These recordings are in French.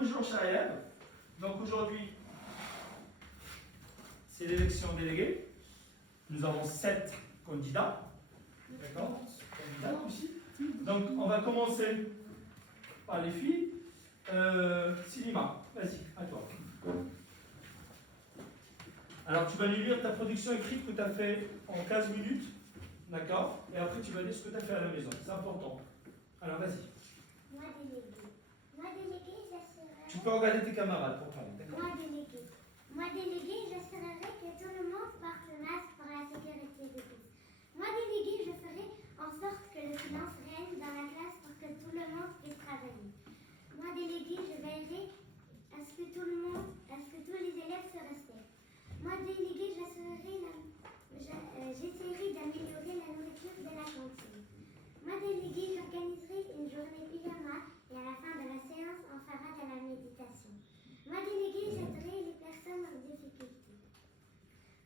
Bonjour chers élèves. Donc aujourd'hui, c'est l'élection déléguée. Nous avons 7 candidats. D'accord? Candidats aussi. Donc on va commencer par les filles. Silima, vas-y, à toi. Alors tu vas lui lire ta production écrite que tu as fait en 15 minutes. D'accord? Et après tu vas lire ce que tu as fait à la maison. C'est important. Alors vas-y. Moi délégué, j'assurerai. Tu peux regarder tes camarades pour parler. D'accord? Moi délégué, j'assurerai que tout le monde porte le masque pour la sécurité de tous. Moi délégué, je ferai en sorte que le silence règne dans la classe pour que tout le monde puisse travailler. Moi délégué, je veillerai à ce que tous les élèves se respectent. Moi délégué, j'essaierai d'améliorer la nourriture de la cantine. Moi délégué, j'organiserai une journée pyjama et à la fin de la séance, on fera de la méditation. Moi délégué, j'aiderai les personnes en difficulté.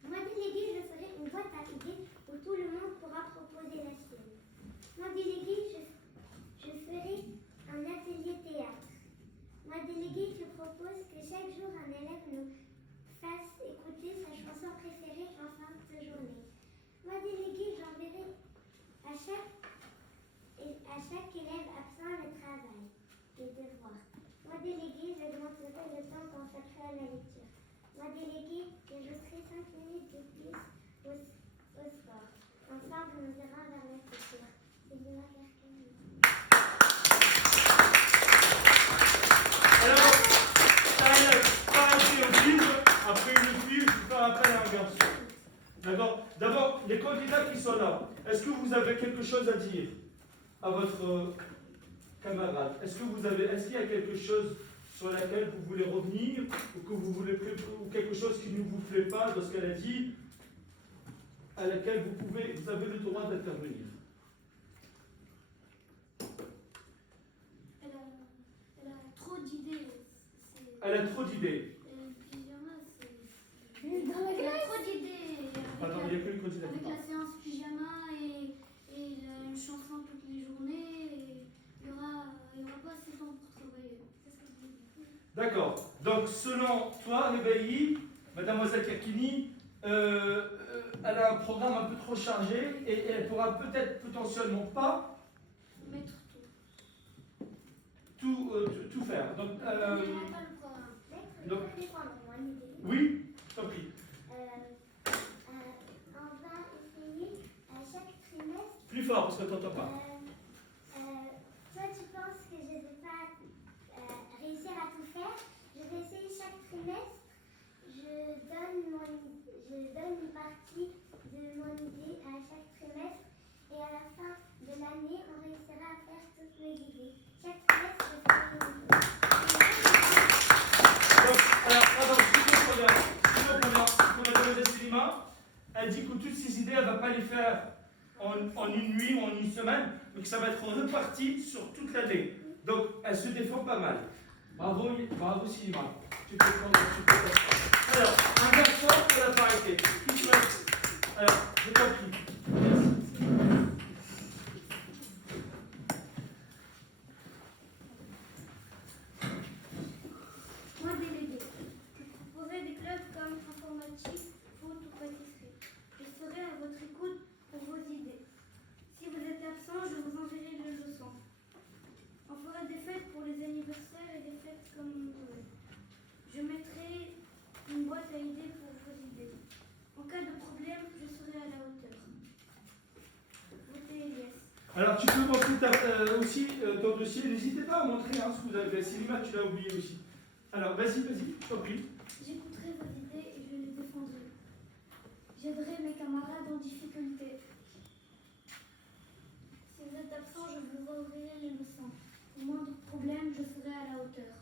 Moi délégué, je ferai une boîte à idées où tout le monde pourra proposer la sienne. Moi délégué, je ferai un atelier théâtre. Moi délégué, je propose que chaque jour un élève nous fasse écouter sa chanson préférée en fin de journée. Moi délégué, j'enverrai à chaque élève absent le travail, les devoirs. Moi délégué, j'augmenterai le temps consacré à la lecture. Moi délégué, j'ajouterai 5 minutes de plus au sport. Ensemble, nous irons vers le futur. C'est du marketing. Alors, un élève pas arrêté au vide, après une fille, je peux faire appel à un garçon. D'accord? D'abord, les candidats qui sont là, est-ce que vous avez quelque chose à dire à votre camarade? Est-ce qu'il y a quelque chose sur laquelle vous voulez revenir ou quelque chose qui ne vous plaît pas dans ce qu'elle a dit, à laquelle vous avez le droit d'intervenir? Elle a trop d'idées. Elle a trop d'idées. Pyjama, c'est. Dans la Elle a classe. trop d'idées. Attends, il n'y a que le candidat qui Avec parle. la séance pyjama et une chanson toutes les journées, il n'y aura pas assez de temps pour travailler. C'est ce que je veux dire. D'accord. Donc, selon toi, Réveilly, mademoiselle Kakini, elle a un programme un peu trop chargé et elle pourra peut-être potentiellement pas Mettre tout faire. Donc, Elle n'a pas le programme. Donc- Je vais prendre mon idée. oui, tant pis. On va essayer à chaque trimestre. Plus fort parce que tu n'entends pas. Toi, tu penses que je ne vais pas réussir à tout faire. Je vais essayer chaque trimestre. Je donne une partie de mon idée à chaque trimestre. Et à la fin de l'année, on réussira à faire toutes mes idées. Chaque trimestre, je ferai une idée. Donc, alors, attends, je comprends bien. Mademoiselle Silima, elle dit que toutes ces idées, elle ne va pas les faire en une nuit ou en une semaine, mais que ça va être reparti sur toute l'année. Donc, elle se défend pas mal. Bravo Silima. Tu peux prendre. Alors, un garçon pour la parité. Qui se reste? Alors, je t'en prie. Merci. Moi délégué, je proposerai des clubs comme informatique, foot ou pâtisserie. Je serai à votre écoute pour vos idées. Si vous êtes absent, je vous enverrai les leçons. On fera des fêtes pour les anniversaires et des fêtes comme Noël. Je mettrai une boîte à idées pour vos idées. En cas de problème, je serai à la hauteur. Votez yes. Alors, tu peux montrer aussi ton dossier. N'hésitez pas à montrer ce que vous avez. Silima, tu l'as oublié aussi. Alors, vas-y, je t'en prie. J'écouterai vos idées et je les défendrai. J'aiderai mes camarades en difficulté. Si vous êtes absent, je vous enverrai les leçons. Au moindre problème, je serai à la hauteur.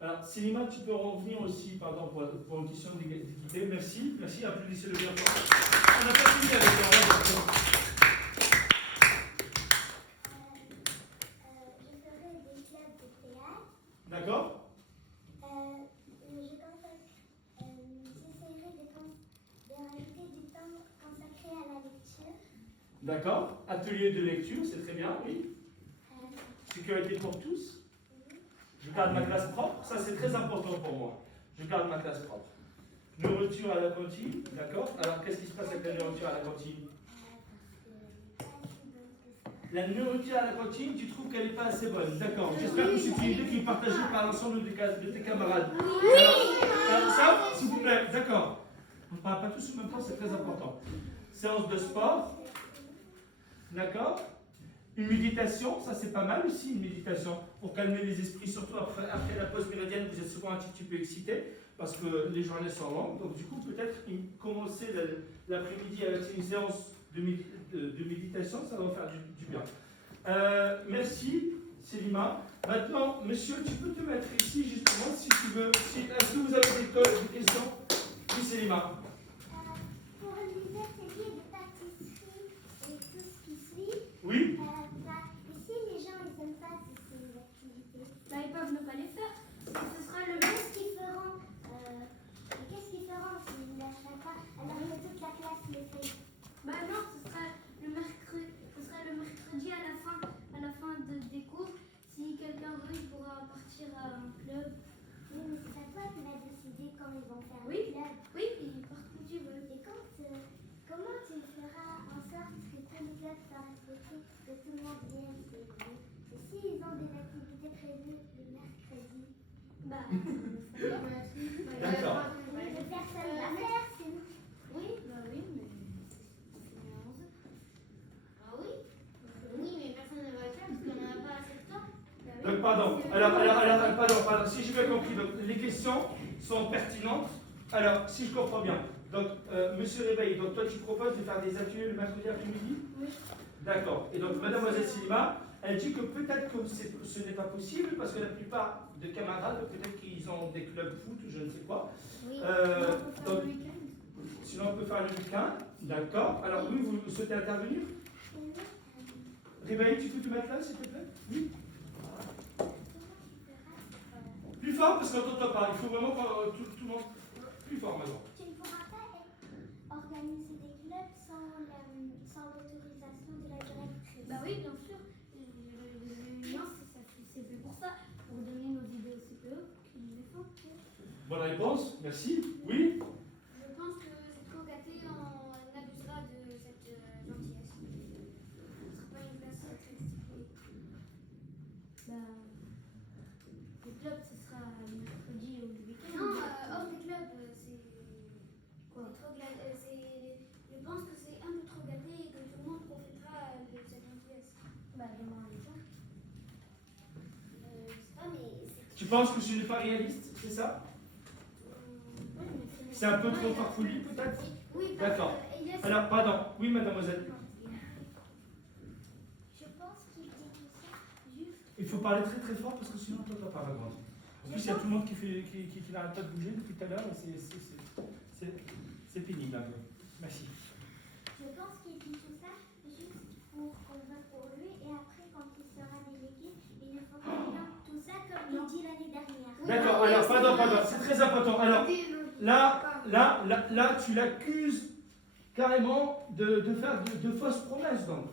Alors, Silima, tu peux revenir aussi, pardon, pour une question d'équité. Merci, applaudissez-le bien fort. On n'a pas fini avec le Je ferai des clubs de théâtre. D'accord? J'essaierai de rajouter du temps consacré à la lecture. D'accord. Atelier de lecture, c'est très bien, oui. Sécurité pour tous. Je garde ma classe propre, ça c'est très important pour moi. Je garde ma classe propre. Nourriture à la cantine, d'accord? Alors qu'est-ce qui se passe avec la nourriture à la cantine? La nourriture à la cantine, tu trouves qu'elle n'est pas assez bonne, d'accord? J'espère que c'est une idée qui est partagée par l'ensemble de tes camarades. Alors, ça, s'il vous plaît, d'accord. On ne parle pas tous en même temps, c'est très important. Séance de sport, d'accord? Une méditation, ça c'est pas mal aussi, une méditation, pour calmer les esprits, surtout après la pause méridienne, vous êtes souvent un petit peu excité, parce que les journées sont longues, donc du coup peut-être commencer l'après-midi avec une séance de méditation, ça va vous faire du bien. Merci, Célima. Maintenant, monsieur, tu peux te mettre ici justement si tu veux. Est-ce que vous avez des questions? Oui, Célima. Pour les ateliers de pâtisserie et tout ce qui suit, Oui. ici les gens ils n'aiment pas ces activités. Bah, ils peuvent ne pas les faire. Ce sera le Qu'est-ce qu'ils feront s'ils ne lâchent pas alors que toute la classe les fait? Bah non, ce sera le mercredi à la fin des cours. Si quelqu'un veut, il pourra partir à un club. Oui, mais c'est à toi qui vas décider quand ils vont faire Oui. le club. Oui, il part quand tu veux. Et comment tu feras en sorte que tout le club soit respecté, que tout le monde vienne? Et s'ils ont des activités prévues le mercredi, Bah, D'accord. mais personne ne va faire, sinon. oui, bah oui, mais c'est 11. Ah oui? Oui, mais personne ne va le faire parce qu'on n'en a pas assez de temps. Bah oui. Donc, pardon. Alors, pardon. Si j'ai bien compris, donc, les questions sont pertinentes. Alors, si je comprends bien, donc, monsieur Réveil, donc toi tu proposes de faire des ateliers le mercredi après-midi? Oui. D'accord. Et donc, mademoiselle Silima, elle dit que peut-être que ce n'est pas possible parce que la plupart des camarades, peut-être qu'ils ont des clubs foot ou je ne sais quoi. Oui. Donc, sinon, on peut faire le week-end. D'accord. Alors, oui, vous souhaitez intervenir? Réveil, tu peux te mettre là, s'il te plaît? Oui. Plus fort parce qu'on t'entend pas. Il faut vraiment que tout le monde. Plus fort maintenant. Tu ne pourras pas organiser des clubs sans l'autorisation de la directrice. Bah oui, bien sûr. Les réunions, c'est fait pour ça, pour donner nos idées au CPE, qui nous les font. Bonne réponse. Merci. Oui. Je pense que c'est trop gâté, on abusera de cette gentillesse. Ce ne sera pas une classe très disciplinée. Bah, le club, ce sera le mercredi ou le week-end. Non, hors des clubs, c'est Quoi? trop gâté. Je pense que c'est un peu trop gâté et que tout le monde profitera de cette gentillesse. Bah, demain, les gens. Je sais pas, mais c'est. Tu penses que ce n'est pas réaliste, c'est ça? Oui, mais C'est un peu trop farfelu, peut-être? Oui, D'accord. il y a Alors, pardon. Oui, mademoiselle. Je pense qu'il dit tout ça juste. Il faut parler très très fort parce que sinon on ne t'entend pas vraiment. En plus, il y a tout le monde qui n'arrête pas de bouger depuis tout à l'heure. C'est pénible un peu. Merci. Je pense qu'il dit tout ça juste pour qu'on vote pour lui et après quand il sera délégué, il ne faut pas dire tout ça comme il dit l'année dernière. D'accord, alors pardon, c'est très important. Alors là, tu l'accuses carrément de faire de fausses promesses. Donc.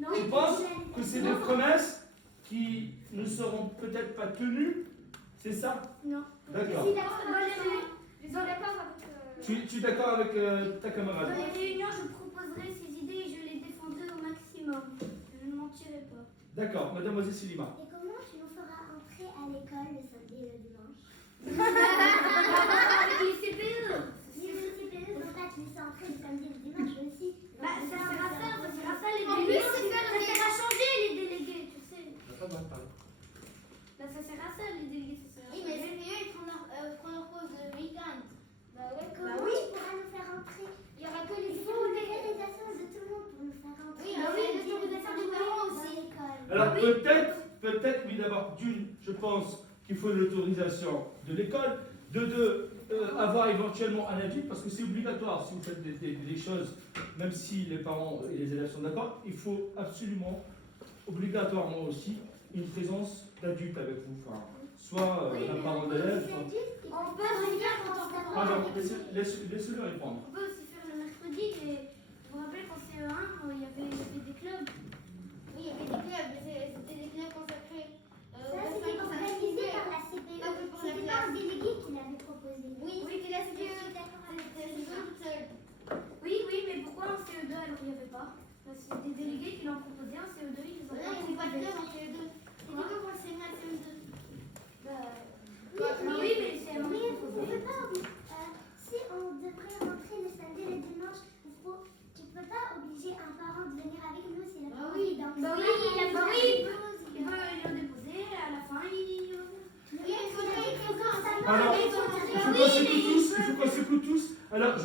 non, Tu penses que c'est des promesses qui ne seront peut-être pas tenues? C'est ça? non. D'accord. Si la Je les aurais pas avec. Tu es d'accord avec ta Dans camarade? les réunions, je proposerai ces idées et je les défendrai au maximum. Je ne mentirai pas. D'accord, mademoiselle Silima. Et comment tu nous feras entrer à l'école le samedi et le dimanche? Avec les CPE. Si le CPE ne veut pas te laisser entrer le samedi et le dimanche aussi. Bah, ça sert à ça, les En plus, délégués. c'est faire Ça sert à changer les délégués, tu sais. Pardon. Bah, ça sert à ça, les délégués. Ça sert à Oui, mais les vieux, ils prennent leur pause le week-end. Bah ouais, Comment tu pourras nous faire entrer? il y aura que les Il faut l'autorisation de tout le monde pour nous faire entrer. Oui, l'autorisation des parents dans aussi. l'école. Alors peut-être, oui d'abord, d'une, je pense qu'il faut l'autorisation de l'école, de deux, avoir éventuellement un avis, parce que c'est obligatoire si vous faites des choses, même si les parents et les élèves sont d'accord, il faut absolument, obligatoirement aussi, une présence d'adulte avec vous, enfin, soit un parent d'élève, soit... On peut aussi faire quand on fait Pardon, laissez-le répondre. On peut aussi faire le mercredi, et je vous rappelle qu'en CE1, il y avait des clubs. Oui, il y avait des clubs, mais c'était des clubs consacrés. Ça, c'était organisé par la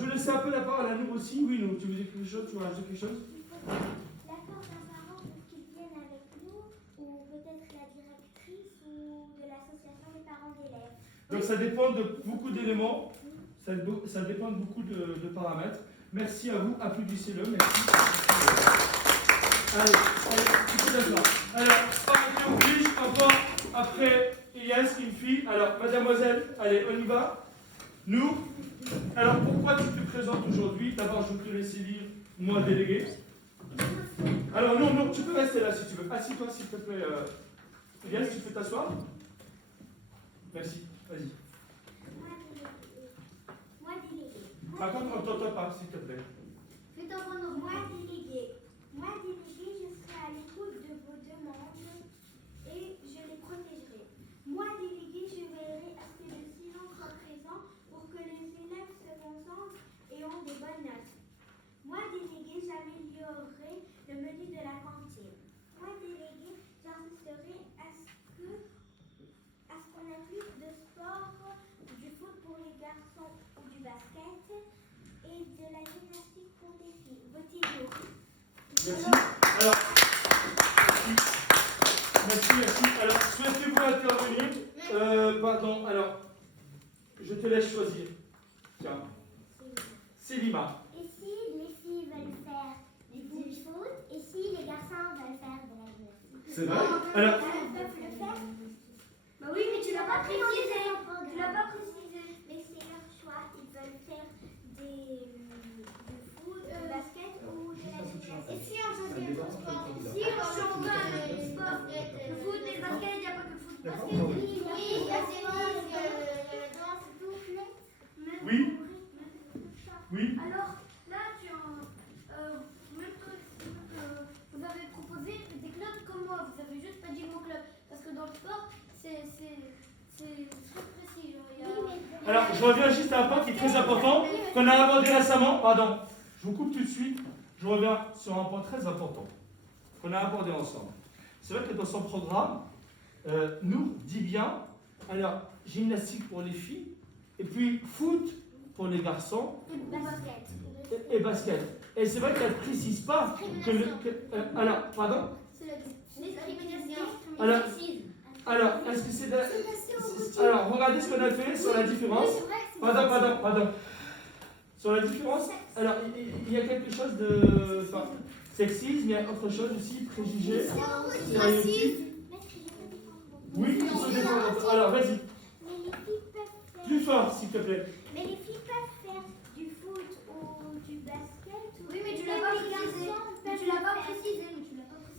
vais laisser un peu la parole à nous aussi. Oui, nous, tu veux dire quelque chose? Tu veux rajouter quelque chose? L'accord d'un parent pour qu'il vienne avec nous, ou peut-être la directrice ou de l'association des parents d'élèves. Donc ça dépend de beaucoup d'éléments, ça dépend de beaucoup de paramètres. Merci à vous, applaudissez-le, merci. Allez, tu peux t'asseoir. Alors, on oblige encore, après Elias, une fille. Alors, mademoiselle, allez, on y va. Nous, alors pourquoi tu te présentes aujourd'hui? D'abord, je vais te laisser lire, moi délégué. Alors, non, tu peux rester là si tu veux. Assis-toi, s'il te plaît. Elias, tu peux t'asseoir? Merci, vas-y. Moi délégué. Par contre, on ne t'entend pas, s'il te plaît. Moi délégué. Moi délégué, je serai à l'écoute de vos demandes et je les protégerai. Moi délégué, je veillerai à ce que le silence soit présent pour que les élèves se concentrent et ont des bonnes notes. Moi délégué, j'améliorerai le menu de la cantine. Moi délégué, j'insisterai à ce qu'on ait plus de sport, du foot pour les garçons ou du basket et de la gymnastique pour les filles. Votez-nous. Merci. Alors, merci. Alors, souhaitez-vous intervenir? Pardon, alors, je te laisse choisir. Tiens. Célima. Et si les filles veulent faire du foot et si les garçons veulent faire de la gymnastique? C'est vrai? Alors, Ils peuvent le faire? Bah oui, mais tu l'as pas précisé. Tu l'as pas précisé. Mais c'est leur choix. Ils veulent faire du foot, du basket ou de la gymnastique. Et si on choisit un sport? Si on veut le sport, le foot et le basket, il n'y a pas que le foot. Parce que Oui, il y a des danses, il y a la danse et tout. oui, oui. Alors là, vous avez proposé des clubs comme moi. Vous avez juste pas dit mon club. Parce que dans le sport, c'est très précis. Genre, il y a... Alors, je reviens juste à un point qui est très important, qu'on a abordé récemment. Pardon, je vous coupe tout de suite. Je reviens sur un point très important qu'on a abordé ensemble. C'est vrai que dans son programme, nous dit bien, alors, gymnastique pour les filles, et puis foot pour les garçons, et basket. Et c'est vrai qu'elle ne précise pas que alors, pardon? Alors, est-ce que c'est alors, regardez ce qu'on a fait sur la différence. Pardon. Sur la différence, alors, il y a quelque chose de sexisme, il y a autre chose aussi, préjugés, stéréotypes. Oui, qui sont défendus. Alors, vas-y, Mais les filles peuvent faire. plus fort, s'il te plaît. Mais les filles peuvent faire du foot ou du basket. Oui, mais tu l'as pas précisé. Mais tu l'as pas précisé.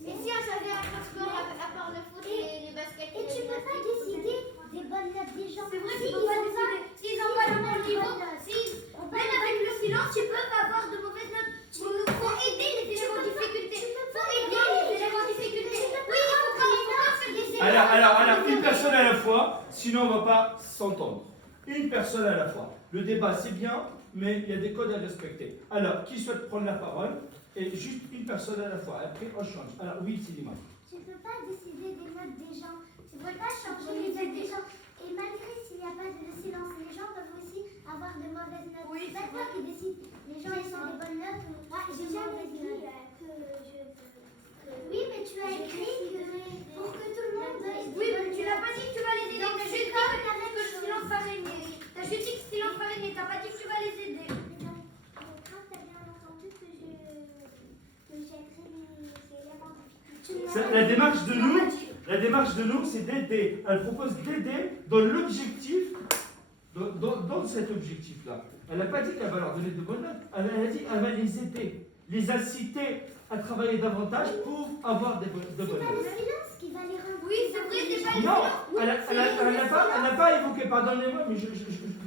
Et si on choisit un autre sport à part le foot et les baskets? Et tu peux pas décider des bonnes notes des gens. C'est vrai que tu peux pas décider. S'ils n'ont pas le bon niveau, même avec le silence, ils peuvent avoir de mauvaises notes. Il faut aider les élèves en difficulté. Il faut aider les élèves en difficulté. Oui, il faut pas faire des élèves. Alors, une personne à la fois, sinon on ne va pas s'entendre. Une personne à la fois. Le débat, c'est bien, mais il y a des codes à respecter. Alors, qui souhaite prendre la parole? Et juste une personne à la fois. Après, on change. Alors, oui, Célima. Tu ne peux pas décider des notes des gens. Tu ne peux pas changer les notes des gens. Et malgré s'il n'y a pas de silence, les gens peuvent aussi avoir de mauvaises notes. Oui, c'est pas toi qui décides. Les gens, ils ont des bonnes notes ou j'ai jamais dit Oui, mais tu as écrit pour que tout le monde... Oui, mais tu n'as pas dit que tu vas les aider. Tu as juste dit que le silence va régner. Tu as juste dit que le silence va régner. Tu n'as pas dit que tu vas les aider. Quand tu as bien entendu que j'aiderai les élèves en difficulté. La démarche de nous, c'est d'aider. Elle propose d'aider dans l'objectif, dans cet objectif-là. Elle n'a pas dit qu'elle va leur donner de bonnes notes. Elle a dit qu'elle va les aider, les inciter à travailler davantage pour avoir de bonnes C'est pas notes. le silence qui va les rendre. Oui, c'est vrai, c'est pas le Non, silence. elle n'a pas évoqué, pardonnez-moi, mais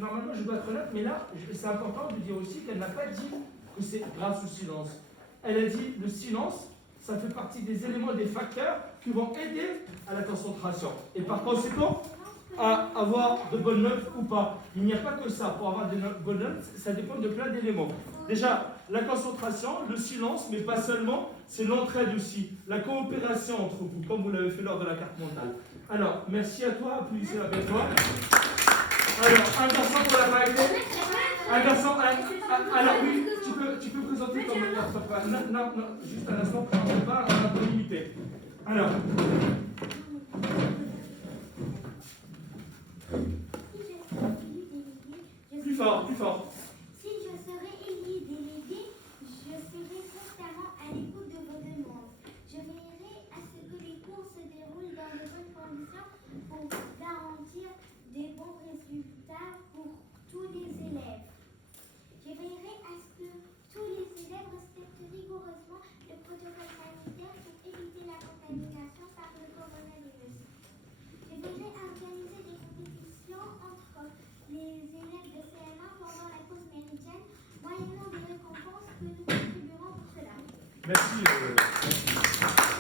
normalement je dois être honnête, mais là, c'est important de dire aussi qu'elle n'a pas dit que c'est grâce au silence. Elle a dit le silence, ça fait partie des éléments, des facteurs qui vont aider à la concentration. Et par conséquent, à avoir de bonnes notes ou pas. Il n'y a pas que ça. Pour avoir de bonnes notes, ça dépend de plein d'éléments. Déjà, la concentration, le silence, mais pas seulement, c'est l'entraide aussi, la coopération entre vous, comme vous l'avez fait lors de la carte mentale. Alors, merci à toi, applaudissez avec toi. Alors, un garçon pour la parité. Un garçon, alors oui, tu peux présenter ton garçon. Non, juste un instant, on ne pas un peu limité. Alors, plus fort, plus fort. Si je serais élu délégué, je serai constamment à l'écoute de vos demandes. Je veillerai à ce que les cours se déroulent dans de bonnes conditions pour garantir des bons résultats pour tous les élèves. Je veillerai à ce que tous les élèves respectent rigoureusement le protocole sanitaire pour éviter la contamination par le coronavirus. Je veillerai à organiser des compétitions entre les élèves de CM1 pendant la pause méridienne, moyennant des récompenses que nous contribuerons pour cela. Merci.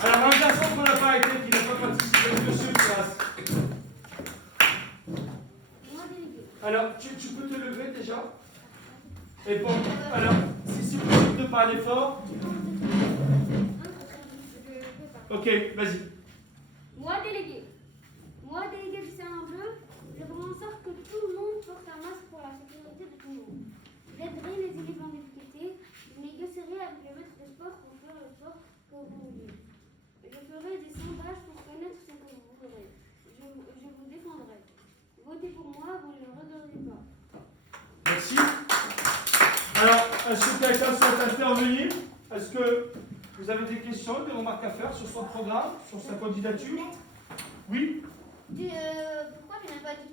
Alors, un garçon qu'on n'a pas été, qui n'a pas participé, monsieur classe. Moi délégué. Alors, tu peux te lever déjà? Et bon, alors, si c'est possible de parler fort. Ok, vas-y. Moi délégué. Moi délégué du CM1 bleu, je ferai en sorte que tout le monde porte un masque pour la sécurité de tout le monde. J'aiderai les élèves en difficulté, je négocierai avec le maître de sport pour faire le sport que vous voulez. Je ferai des sondages pour connaître ce que vous voudrez. Je vous défendrai. Votez pour moi, vous ne le regrettez pas. Merci. Alors, est-ce que quelqu'un souhaite intervenir? Est-ce que vous avez des questions, des remarques à faire sur son programme, sur sa candidature? Oui? Pourquoi tu n'as pas dit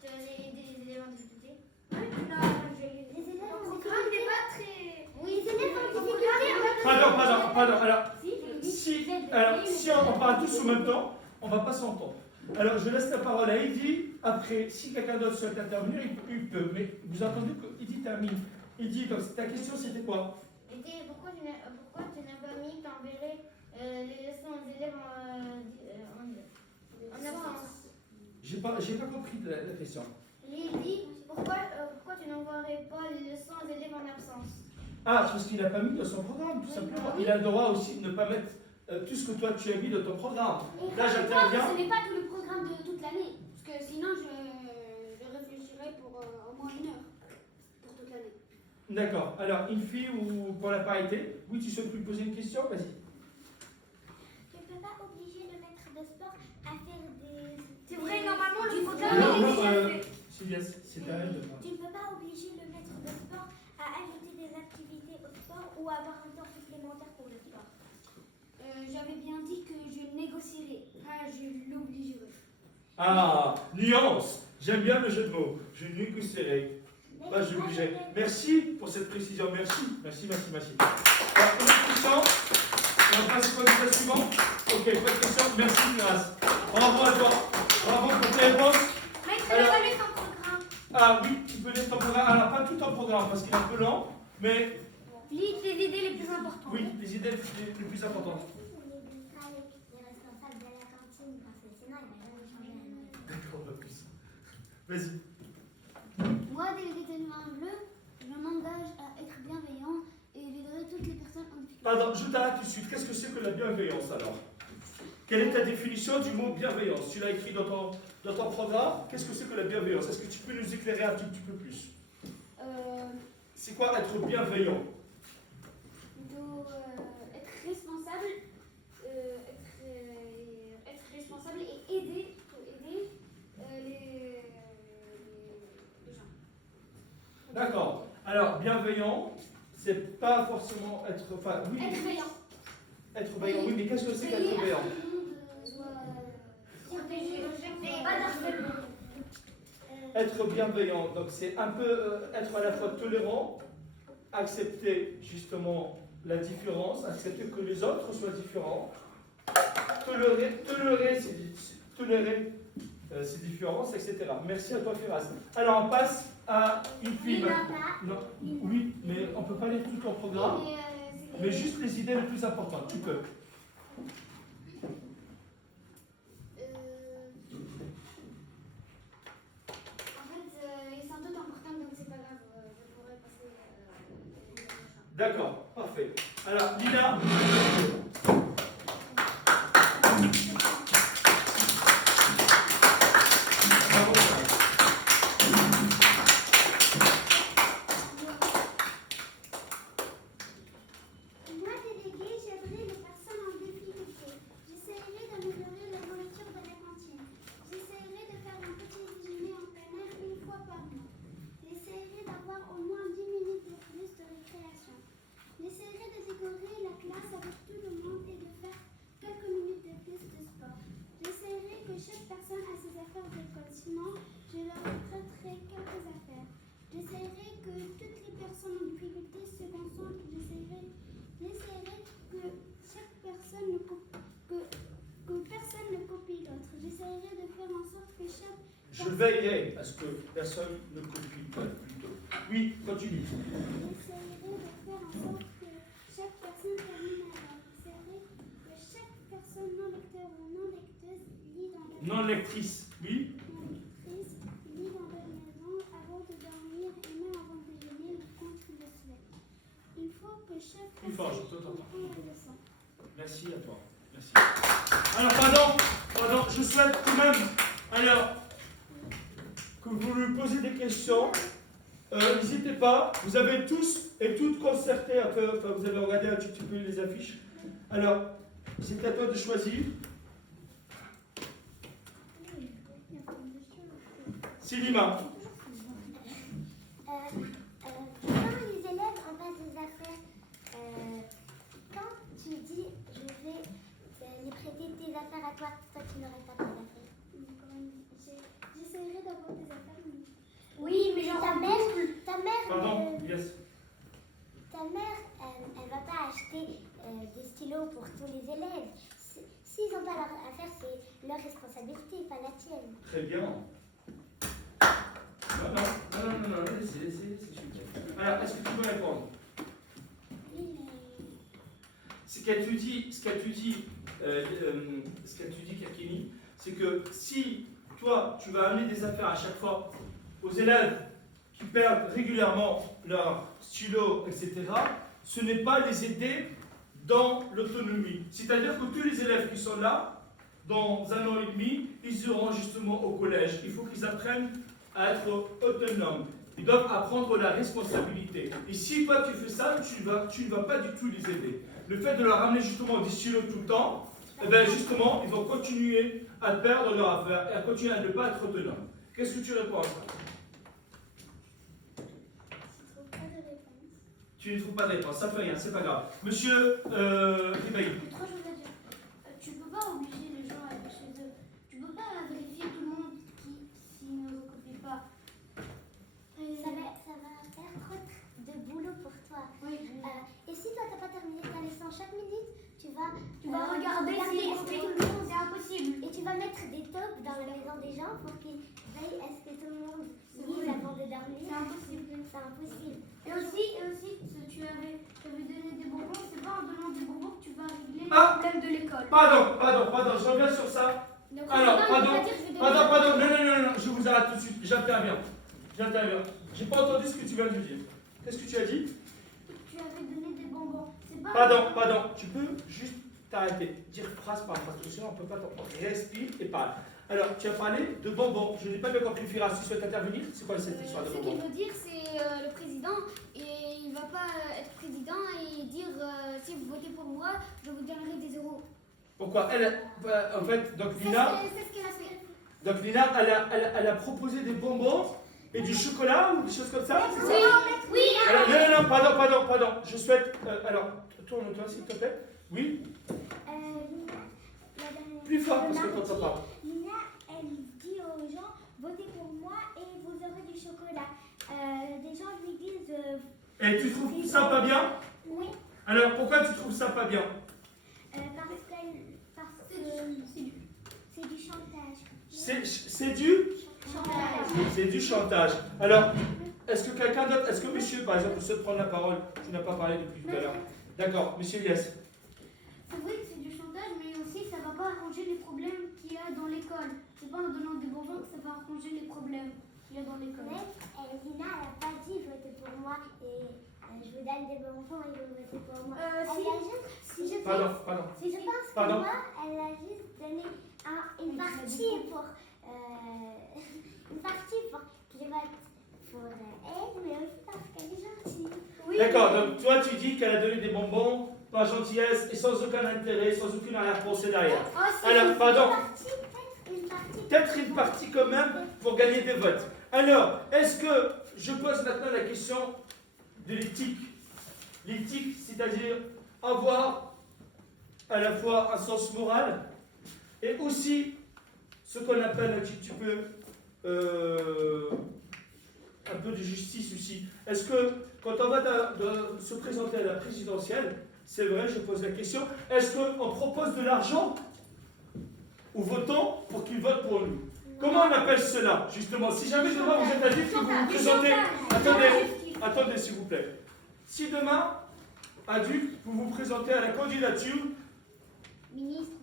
des élèves en difficulté? Les élèves en difficulté n'est pas très... Oui, les élèves en difficulté. Pardon. Alors, si on parle tous en même temps, on ne va pas s'entendre. Alors, je laisse la parole à Eddy. Après, si quelqu'un d'autre souhaite intervenir, il peut. Mais vous entendez qu'Eddy termine. Eddy, ta question, c'était quoi? Pourquoi tu n'as pas mis t'enverrer les leçons aux élèves en absence? J'ai pas compris la question. J'ai dit pourquoi tu n'envoierais pas les leçons aux élèves en absence? Ah, parce qu'il n'a pas mis dans son programme, tout simplement. Il a le droit aussi de ne pas mettre tout ce que toi tu as mis dans ton programme. Là, j'interviens. Ce n'est pas tout le programme de toute l'année, parce que sinon je réfléchirais pour au moins 1 heure pour toute l'année. D'accord. Alors, une fille ou pour la parité? Oui, tu souhaites lui poser une question? Vas-y. Je ne peux pas obliger le maître de sport à faire des... C'est vrai, normalement, le Non, Sylvia, c'est à elle de parler. Tu ne peux pas obliger le maître de sport à ajouter des activités au sport ou avoir un temps supplémentaire pour le sport. J'avais bien dit que je négocierais, pas je l'obligerais. Ah, nuance. J'aime bien le jeu de mots. Je négocierai. Pas je l'obligerai. Merci pour cette précision. Merci. Alors, une autre question. On passe au candidat suivant. Ok, pas de question. Merci, Grâce. Bravo à toi. Bravo pour tes réponses. Maître, Alors- il a pas lu ton programme. Ah oui, tu peux lire ton programme. Alors, pas tout ton programme parce qu'il est un peu lent, mais Lis les idées les plus importantes. oui, les idées les plus importantes. Les responsables de la cantine, parce que sinon il va jamais changer la note. D'accord, pas plus. Vas-y. Moi, délégué de CM1 bleu, je m'engage à être bienveillant et j'aiderai toutes les personnes en difficulté. Pardon, je t'arrête tout de suite. Qu'est-ce que c'est que la bienveillance alors? Quelle est ta définition du mot bienveillance? Tu l'as écrit dans ton programme. Qu'est-ce que c'est que la bienveillance? Est-ce que tu peux nous éclairer un tout petit peu plus? C'est quoi être bienveillant? Plutôt être responsable, être responsable et aider les gens. D'accord. Alors, bienveillant, c'est pas forcément être. Enfin, oui. Être veillant. Être veillant, oui, mais qu'est-ce que c'est qu'être veillant? Pas d'harcèlement. Être bienveillant, donc c'est un peu être à la fois tolérant, accepter justement la différence, accepter que les autres soient différents, tolérer ces différences, etc. Merci à toi, Firas. Alors on passe à une fille. Non, oui, mais on ne peut pas lire tout ton programme, mais juste les idées les plus importantes. Tu peux. Ils sont tous importants, donc c'est pas grave, je pourrais passer les prochains. D'accord, parfait. Alors, Lina. Bravo. veillerai à ce que personne ne copie pas plutôt. Oui, continue. J'essaierai de faire en sorte que chaque personne termine à l'heure. J'essaierai que chaque personne non lecteur ou non lecteuse lit dans leur Non lectrice, oui. lectrice, lit dans leur maison avant de dormir et même avant de déjeuner le compte de souhait. Il faut que chaque Plus fort, personne je t'entends pas. comprenne la leçon. Merci à toi. Merci. Alors, pardon, je souhaite quand même, alors, que vous lui posez des questions. N'hésitez pas, vous avez tous et toutes concerté un peu, enfin, vous avez regardé un petit peu les affiches. Alors, c'est à toi de choisir. Silima. Quand les élèves entassent des affaires, quand tu dis je vais les prêter tes affaires à toi, toi tu n'aurais pas tes affaires. J'essaierai d'avoir des affaires. Oui, mais Ta mère, Pardon, yes. ta mère, elle va pas acheter des stylos pour tous les élèves. S'ils n'ont pas leur affaire, c'est leur responsabilité, pas la tienne. Très bien. Non, c'est super. Alors, est-ce que tu peux répondre? Ce qu'elle te dit, Kakini, c'est que si toi, tu vas amener des affaires à chaque fois aux élèves qui perdent régulièrement leur stylo, etc., ce n'est pas les aider dans l'autonomie. C'est-à-dire que tous les élèves qui sont là, dans 1 an et demi, ils iront justement au collège. Il faut qu'ils apprennent à être autonomes. Ils doivent apprendre la responsabilité. Et si toi tu fais ça, tu ne vas pas du tout les aider. Le fait de leur ramener justement des stylos tout le temps, eh bien justement, ils vont continuer à perdre leur affaire et à continuer à ne pas être autonomes. Qu'est-ce que tu réponds à ça? Tu ne trouves pas de réponse, ça fait rien, c'est pas grave. Monsieur Ribeiro. Trois choses à dire. Tu peux pas obliger les gens à aller chez eux. Tu peux pas vérifier tout le monde s'ils ne recopient pas. Ça va faire trop de boulot pour toi. Oui. Et si toi, tu n'as pas terminé ta leçon chaque minute, tu vas regarder s'ils est-ce que copient. tout le monde- C'est impossible. Et tu vas mettre des taupes dans la maison des gens pour qu'ils veillent à ce que tout le monde lit avant de dormir. C'est impossible. C'est impossible. Et aussi, tu avais donné des bonbons. C'est pas en donnant des bonbons que tu vas régler les Ah. problèmes de l'école. Pardon, je reviens sur ça. Donc, Alors, président, il pardon, va dire, je vais donner- non, je vous arrête tout de suite, j'interviens. J'ai pas entendu ce que tu viens de dire. Qu'est-ce que tu as dit? Tu avais donné des bonbons. C'est pas. Pardon, tu peux juste t'arrêter, dire phrase par phrase, parce que sinon on ne peut pas t'entendre. Respire et parle. Alors, tu as parlé de bonbons. Je n'ai pas bien compris, Firas, tu souhaites intervenir? C'est quoi cette histoire de Ce qu'il bonbons? veut dire, c'est le président, et il va pas être président et dire si vous votez pour moi, je vous donnerai des euros. Pourquoi en fait, donc Lina, C'est ce qu'elle a fait. elle a proposé des bonbons et du chocolat ou des choses comme ça, c'est ça? Oui. Alors, non, pardon. Je souhaite. Alors, tourne-toi s'il te plaît. Oui? Lina, la dernière- Plus fort parce que Lina, je t'entends pas. Lina, elle dit aux gens, votez pour moi et vous aurez du chocolat. Des gens lui disent, Et tu trouves ça pas bien? oui, Alors, pourquoi tu trouves ça pas bien? parce que c'est du chantage. C'est du? C'est du chantage. Alors, est-ce que quelqu'un d'autre, est-ce que monsieur, par exemple, souhaite prendre la parole? Tu n'as pas parlé depuis tout à l'heure. D'accord, monsieur Yes. C'est vrai que c'est du chantage, mais aussi ça va pas arranger les problèmes qu'il y a dans l'école. C'est pas en donnant des bonbons que ça va arranger les problèmes qu'il y a dans l'école. Mais Lina, elle n'a pas dit votez pour moi et je vous donne des bonbons et vous votez pour moi. Elle a juste, si je Pardon. pense Pardon. que moi, elle a juste donné une partie pour qu'ils votent pour elle, mais aussi parce qu'elle est gentille. Oui, D'accord, donc toi tu dis qu'elle a donné des bonbons par gentillesse et sans aucun intérêt, sans aucune arrière-pensée derrière. Alors, pardon, peut-être une partie quand même pour gagner des votes. Alors, est-ce que je pose maintenant la question de l'éthique? L'éthique, c'est-à-dire avoir à la fois un sens moral et aussi ce qu'on appelle un petit peu un peu de justice aussi. Est-ce que quand on va de se présenter à la présidentielle, c'est vrai, je pose la question, est-ce qu'on propose de l'argent aux votants pour qu'ils votent pour nous? Comment on appelle cela, justement? Si jamais demain vous êtes adulte, que vous vous présentez... Attendez, s'il vous plaît. Si demain, adulte, vous vous présentez à la candidature Ministre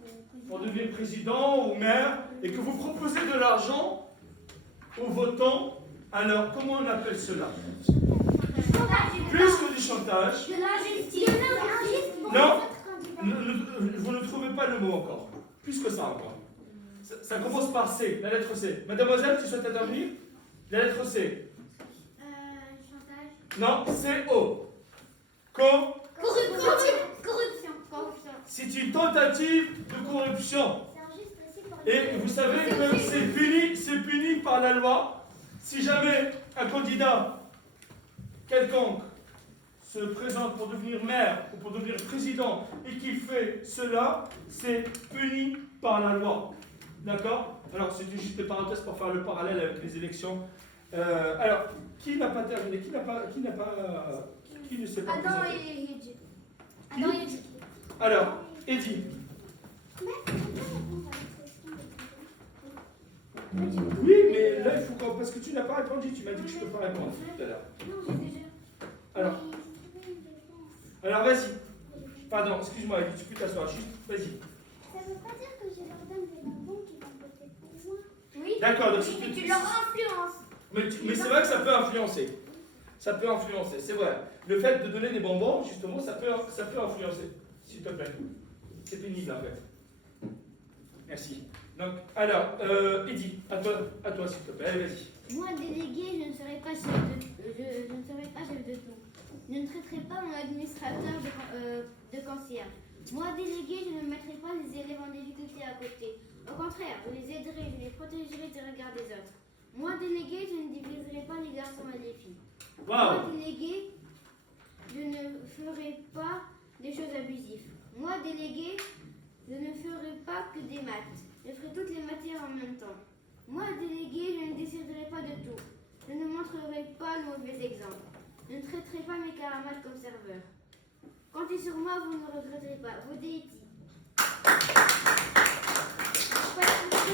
pour devenir président ou maire et que vous proposez de l'argent aux votants, alors comment on appelle cela? Plus que du chantage. De l'injustice. Non, vous ne trouvez pas le mot encore. Plus que ça encore. Ça commence par C, la lettre C. Mademoiselle, tu souhaites intervenir? La lettre C. Chantage. Non, C-O. Corruption. C'est une tentative de corruption. C'est injuste aussi pour Et vous savez que c'est puni par la loi. Si jamais un candidat quelconque se présente pour devenir maire ou pour devenir président et qui fait cela, c'est puni par la loi. D'accord? Alors, c'est juste des parenthèses pour faire le parallèle avec les élections. Alors, qui n'a pas terminé? Qui ne s'est pas Adam présenté? et Hedge. Adam et Hedge. Alors, Eddy. Oui, mais là, il faut qu'on... Parce que tu n'as pas répondu, tu m'as dit que je peux pas répondre tout à l'heure. Non, j'ai déjà. Alors vas-y. Pardon, excuse-moi, Eddy, tu peux t'asseoir, juste, vas-y. Ça veut pas dire que je leur donne des bonbons qui vont voter pour moi. Oui. D'accord, donc Mais tu leur influences. mais c'est vrai que ça peut influencer. Ça peut influencer, c'est vrai. Le fait de donner des bonbons, justement, ça peut influencer. S'il te plaît. C'est pénible, en fait. Merci. Donc, alors, Eddy, à toi, s'il te plaît. Allez, vas-y. Moi, délégué, je ne serai pas chef de tout. Je ne traiterai pas mon administrateur de cancer. Moi, délégué, je ne mettrai pas les élèves en difficulté à côté. Au contraire, je les aiderai, je les protégerai des regards des autres. Moi, délégué, je ne diviserai pas les garçons et les filles. Moi, Waouh. délégué, je ne ferai pas des choses abusives. Moi, délégué, je ne ferai pas que des maths. Je ferai toutes les matières en même temps. Moi, délégué, je ne déciderai pas de tout. Je ne montrerai pas le mauvais exemple. Je ne traiterai pas mes camarades comme serveurs. Comptez sur moi, vous ne regretterez pas. Votez ici.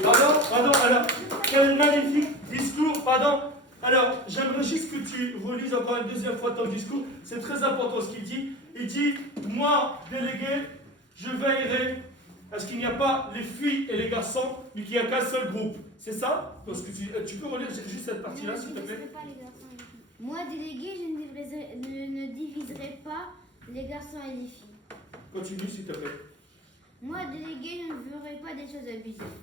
Pardon, alors, quel magnifique discours, pardon. Alors, j'aimerais juste que tu relises encore une deuxième fois ton discours. C'est très important ce qu'il dit. Il dit, moi, délégué, je veillerai à ce qu'il n'y a pas les filles et les garçons, mais qu'il n'y a qu'un seul groupe. C'est ça? Parce que tu peux relire juste cette partie-là, s'il te plaît? Moi, délégué, je ne diviserai pas les garçons et les filles. Continue, s'il te plaît. Moi, délégué, je ne ferai pas des choses abusives.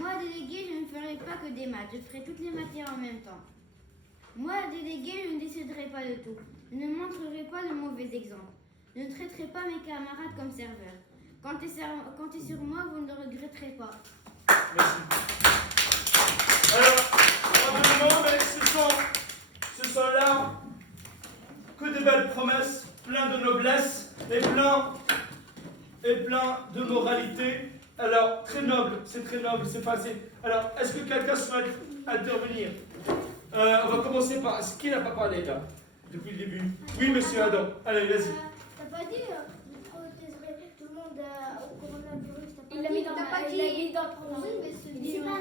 Moi, délégué, je ne ferai pas que des maths. Je ferai toutes les matières en même temps. Moi, délégué, je ne déciderai pas de tout. Je ne montrerai pas le mauvais exemple. Je ne traiterai pas mes camarades comme serveurs. Comptez sur moi, vous ne le regretterez pas. Merci. Alors, probablement, mais ce sont là que de belles promesses, plein de noblesse et plein de moralité. Alors, très noble, c'est passé. Alors, est-ce que quelqu'un souhaite intervenir? On va commencer par... Qui n'a pas parlé là, depuis le début? Oui, monsieur Adam. Allez, vas-y. T'as pas dit je protégerai tout le monde au coronavirus. Il l'a mis dans le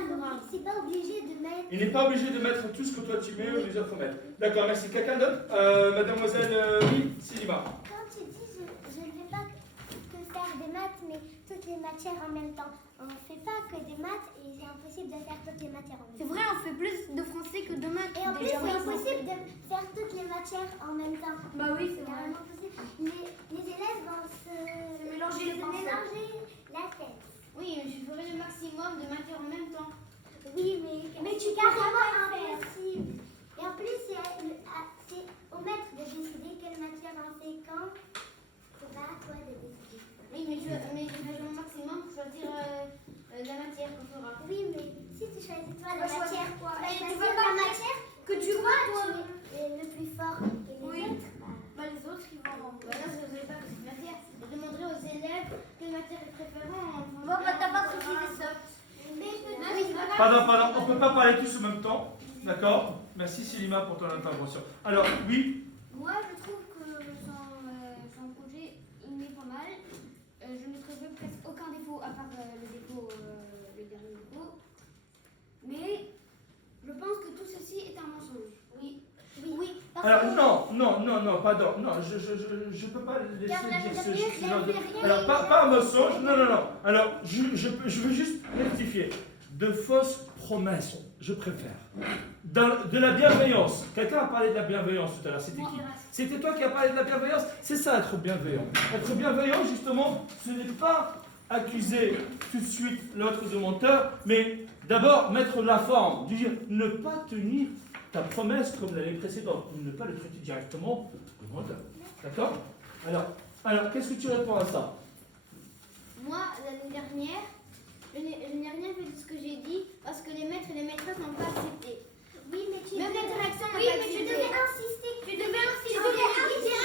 programme. C'est pas obligé de mettre. Il n'est pas obligé de mettre tout ce que toi tu mets ou les autres mettent. D'accord, merci. Quelqu'un d'autre? Mademoiselle, oui, Silima. Quand tu dis je ne vais pas que faire des maths, mais toutes les matières en même temps. On ne fait pas que des maths et c'est impossible de faire toutes les matières en même C'est temps. vrai, on fait plus de français que de maths. Et en plus, c'est impossible de faire toutes les matières en même temps. Bah oui, C'est vraiment possible. Les élèves vont se mélanger les pensées. mélanger la tête. Oui, mais je ferai le maximum de matières en même temps. Oui, mais tu carrément impossible. Et en plus, c'est au maître de décider quelle matière on fait quand. C'est pas à toi de décider. Oui, mais je ferai le maximum pour choisir la matière qu'on fera. Oui, mais si tu choisis toi la Tu vas choisir matière, quoi? tu vas Et tu choisir veux la pas matière que tu vois, toi. tu es le plus fort et les Oui. autres. Bah les autres, ils vont. Bah là, je ne ferai pas que cette matière. Je demanderai aux élèves quelle matière ils préféreront. Bon, bah t'as pas précisé ça. Pardon, on ne peut pas parler tous en même temps. D'accord? Merci Silima pour ton intervention. Alors, oui. Moi, je trouve que son projet, il est pas mal. Je ne trouve presque aucun défaut, à part le dernier défaut. Mais non, pardon. Non, je peux pas laisser Car l'année dire ce dernière, genre de... il y avait rien. Alors, pas un mensonge, non. Alors, je veux juste rectifier. De fausses promesses, je préfère. De la bienveillance. Quelqu'un a parlé de la bienveillance tout à l'heure, c'était qui? C'était toi qui as parlé de la bienveillance? C'est ça, être bienveillant. Être bienveillant, justement, ce n'est pas accuser tout de suite l'autre de menteur, mais d'abord mettre la forme, dire ne pas tenir ta promesse comme l'année précédente, ne pas le traiter directement de menteur. D'accord? Alors, qu'est-ce que tu réponds à ça? Moi, l'année dernière, je n'ai rien fait de ce que j'ai dit parce que les maîtres et les maîtresses n'ont pas accepté. Oui, mais tu Même la devais... direction n'a Oui, pas mais tu accepté. devais insister. Tu devais insister.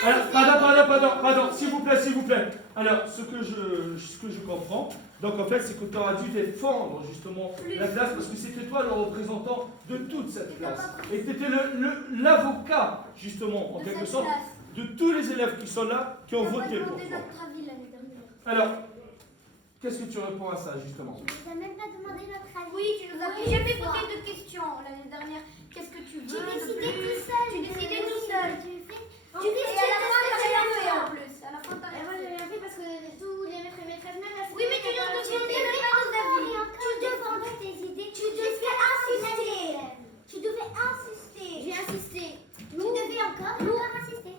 Alors, pardon, s'il vous plaît. Alors, ce que je comprends, donc en fait, c'est que tu auras dû défendre justement la classe parce que c'était toi le représentant de toute cette classe. Et tu étais l'avocat, justement, en quelque sorte, de tous les élèves qui sont là, qui ont voté pour toi. notre avis l'année dernière. Alors, qu'est-ce que tu réponds à ça, justement? Tu nous as même pas demandé notre avis. Oui, tu nous as jamais posé de questions l'année dernière. Qu'est-ce que tu veux Tu de décidais plus? tout seul. Tu décidais tout seul. Tu fais Et à la fin, t'as rien fait en plus. À la fin, t'as Et rien moi, fait. j'ai rien fait parce que tous les maîtres et maîtresses, même la Oui, mais tu nous demandais même pas nos avis. Tu défendais tes idées. Tu devais insister. Tu devais insister. J'ai insisté. Tu devais encore insister.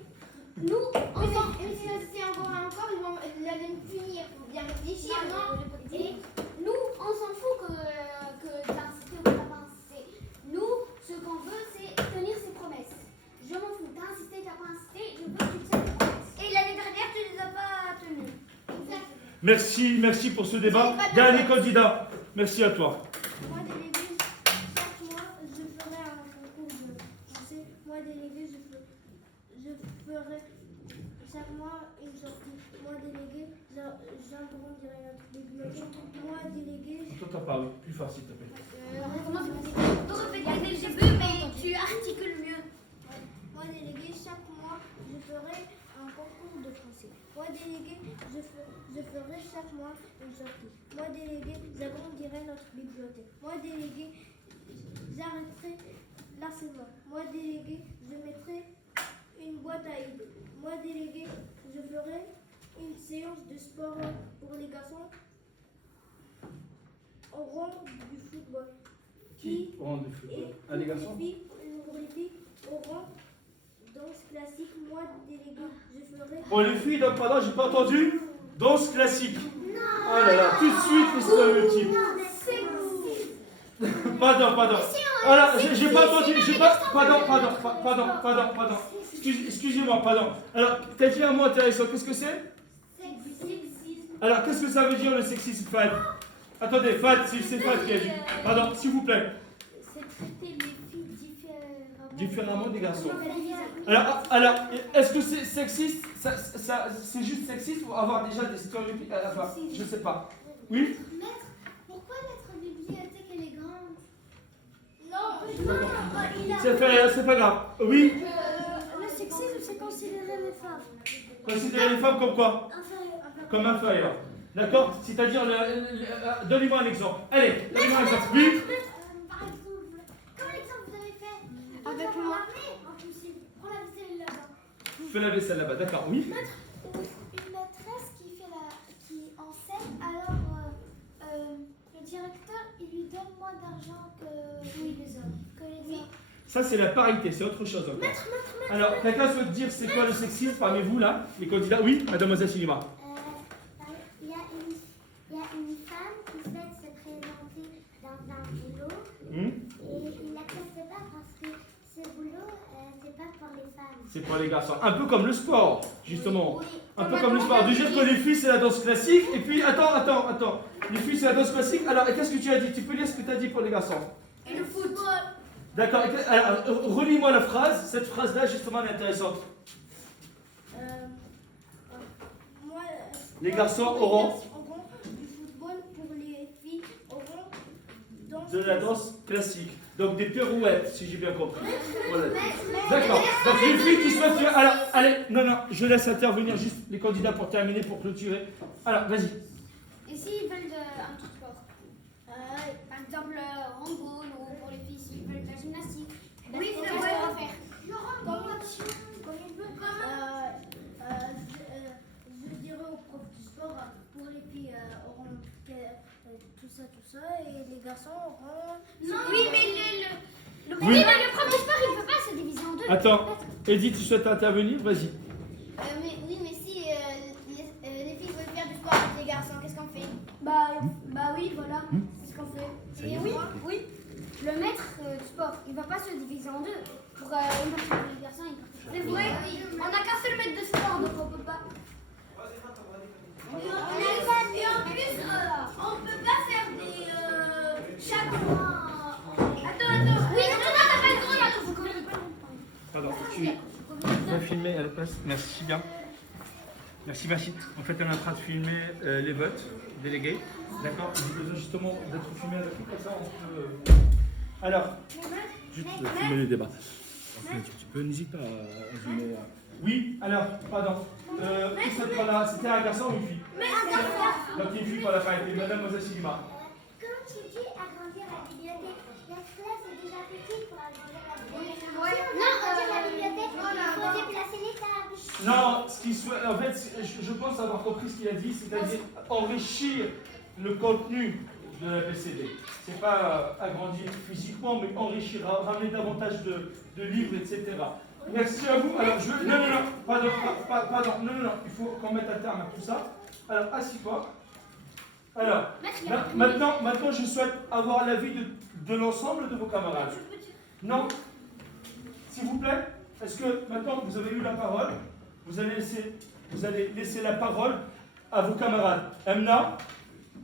Nous, mais si c'est encore, ils vont l'année me punir. Il faut bien réfléchir, non? Et nous, on s'en fout que tu as insisté ou que tu n'as pas insisté. Nous, ce qu'on veut, c'est tenir ses promesses. Je m'en fous. Tu as insisté, tu n'as pas insisté. Je veux que tu tiennes tes promesses. Et l'année dernière, tu les as pas tenues. Merci pour ce débat. Dernier candidat, merci à toi. Moi, délégué, chaque mois, je ferai un concours de français. Moi, délégué, je ferai chaque mois une sortie. Moi, délégué, j'agrandirai notre bibliothèque. Moi, délégué, Je t'entends pas, oui. Plus fort, s'il te plaît. comment c'est possible? Donc, en fait, dès le début, mais tu articules mieux. Moi, délégué, chaque mois, je ferai un concours de français. Moi, délégué, je ferai chaque mois une sortie. Moi, délégué, j'agrandirai notre bibliothèque. Moi, délégué, j'arrêterai l'harcèlement. Moi, délégué, je mettrai une boîte à idées. Moi, délégué, je ferai une séance de sport pour les garçons au rang du football. Qui rend du football? Et Ah, les garçons? pour les filles au rang danse classique. Moi, délégué, je ferai. Pour les filles, donc, pardon, j'ai pas entendu. Danse classique. Oh là là, tout de suite, les stéréotypes. Pardon. Alors, j'ai pas entendu, pardon. Excusez-moi, pardon. Alors, t'as dit un mot intéressant, qu'est-ce que c'est? Alors, qu'est-ce que ça veut dire le sexisme, Fad? Attendez, Fad, c'est Fad qui a dit. Pardon, s'il vous plaît. C'est traiter les filles Différemment des garçons. Alors, est-ce que c'est sexiste? C'est juste sexiste ou avoir déjà des stéréotypes à la fois? Je sais pas. Oui? Maître, pourquoi notre bibliothèque elle est grande? C'est pas grave. Oui? Le sexisme, c'est considérer les femmes Considérer les femmes comme quoi? inférieures. Comme inférieures. D'accord? C'est-à-dire, donnez-moi un exemple. Allez, donnez-moi un exemple. Oui? Par exemple, comme l'exemple que vous avez fait. Avec pour moi. l'armée, impossible. Prends la vaisselle là-bas. Fais la vaisselle là-bas, d'accord, oui? Une maîtresse qui enseigne, alors le directeur, il lui donne moins d'argent que les autres. Ça, c'est la parité, c'est autre chose encore. Alors, quelqu'un souhaite dire c'est quoi le sexisme parmi vous, là? Les candidats? Oui, mademoiselle Silima. Il y a une femme qui souhaite se présenter dans un boulot et il l'accepte pas parce que ce boulot, c'est pas pour les femmes. C'est pour les garçons. Un peu comme le sport, justement. Oui. Un peu comme le sport. De dire que les filles, c'est la danse classique. Et puis, attends. Les filles, c'est la danse classique. Alors, qu'est-ce que tu as dit? Tu peux lire ce que tu as dit pour les garçons? Et le foot. D'accord. Alors, relis-moi la phrase. Cette phrase-là, justement, elle est intéressante. Moi, Les garçons pour les auront garçons auront du football, pour les filles auront de la danse classique. Donc, des pirouettes, si j'ai bien compris. Voilà. D'accord. Donc, les filles qui souhaitent... Alors, allez, non, je laisse intervenir juste les candidats pour terminer, pour clôturer. Alors, vas-y. Et s'ils veulent un truc sport, par exemple handball ou pour les filles s'ils veulent de la gymnastique, Oui, c'est qu'est-ce vrai. qu'on va faire? Laurent, dans l'action, combien de tout ça, et les garçons auront... Oui, mais le Oui. le premier sport, il ne peut pas se diviser en deux. Attends, Edith, tu souhaites intervenir? Vas-y. Mais si les filles veulent faire du sport avec les garçons, qu'est-ce qu'on fait? Bah oui, voilà. C'est ce qu'on fait. Ça y est. Et oui. Le maître du sport, il va pas se diviser en deux. Pour une partie pour les garçons et une partie pour les filles. vrai. On n'a qu'un seul maître de sport, donc on peut pas. Et en plus, on peut pas faire des... chaque mois... Attends. Oui, non, t'as pas le droit, là, faut qu'on Pardon, tu vas filmer à la place. Merci bien. Merci Vachit. En fait, on est en train de filmer les votes délégués. D'accord? J'ai besoin justement d'être filmé avec vous, comme ça on peut. Alors, juste filmer les débats. Tu peux, n'hésite pas à zoomer. Oui, alors, pardon. Qui cette fois-là, c'était un garçon ou une fille? Donc une fille pour la parité, mademoiselle Silima. Quand tu dis agrandir la bibliothèque, la classe est déjà petite pour agrandir la bibliothèque. Si on veut agrandir la bibliothèque, il faut déplacer les tables. Non, en fait, je pense avoir compris ce qu'il a dit, c'est-à-dire enrichir le contenu de la PCD. C'est pas agrandir physiquement, mais enrichir, ramener davantage de livres, etc. Merci à vous. Alors, non, pardon, non, il faut qu'on mette un terme à tout ça. Alors, assis-toi. Alors, maintenant, je souhaite avoir l'avis de l'ensemble de vos camarades. Non? S'il vous plaît, est-ce que maintenant vous avez eu la parole, vous allez laisser la parole à vos camarades. Emna,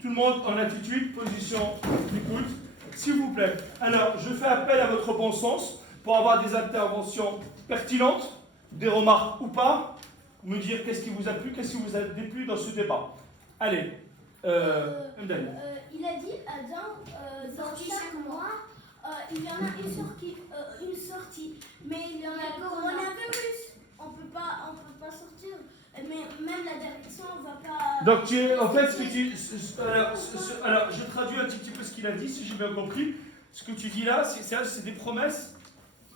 tout le monde en attitude, position d'écoute, s'il vous plaît. Alors, je fais appel à votre bon sens pour avoir des interventions pertinentes, des remarques ou pas, me dire qu'est-ce qui vous a plu, qu'est-ce qui vous a déplu dans ce débat. Allez, Mdali. Il a dit, Adam, dans chaque mois, il y en a une sortie, mais il y en a le coronavirus. On peut pas sortir. Mais même la direction va pas... Donc, en fait, alors, je traduis un petit peu ce qu'il a dit, si j'ai bien compris. Ce que tu dis là, c'est des promesses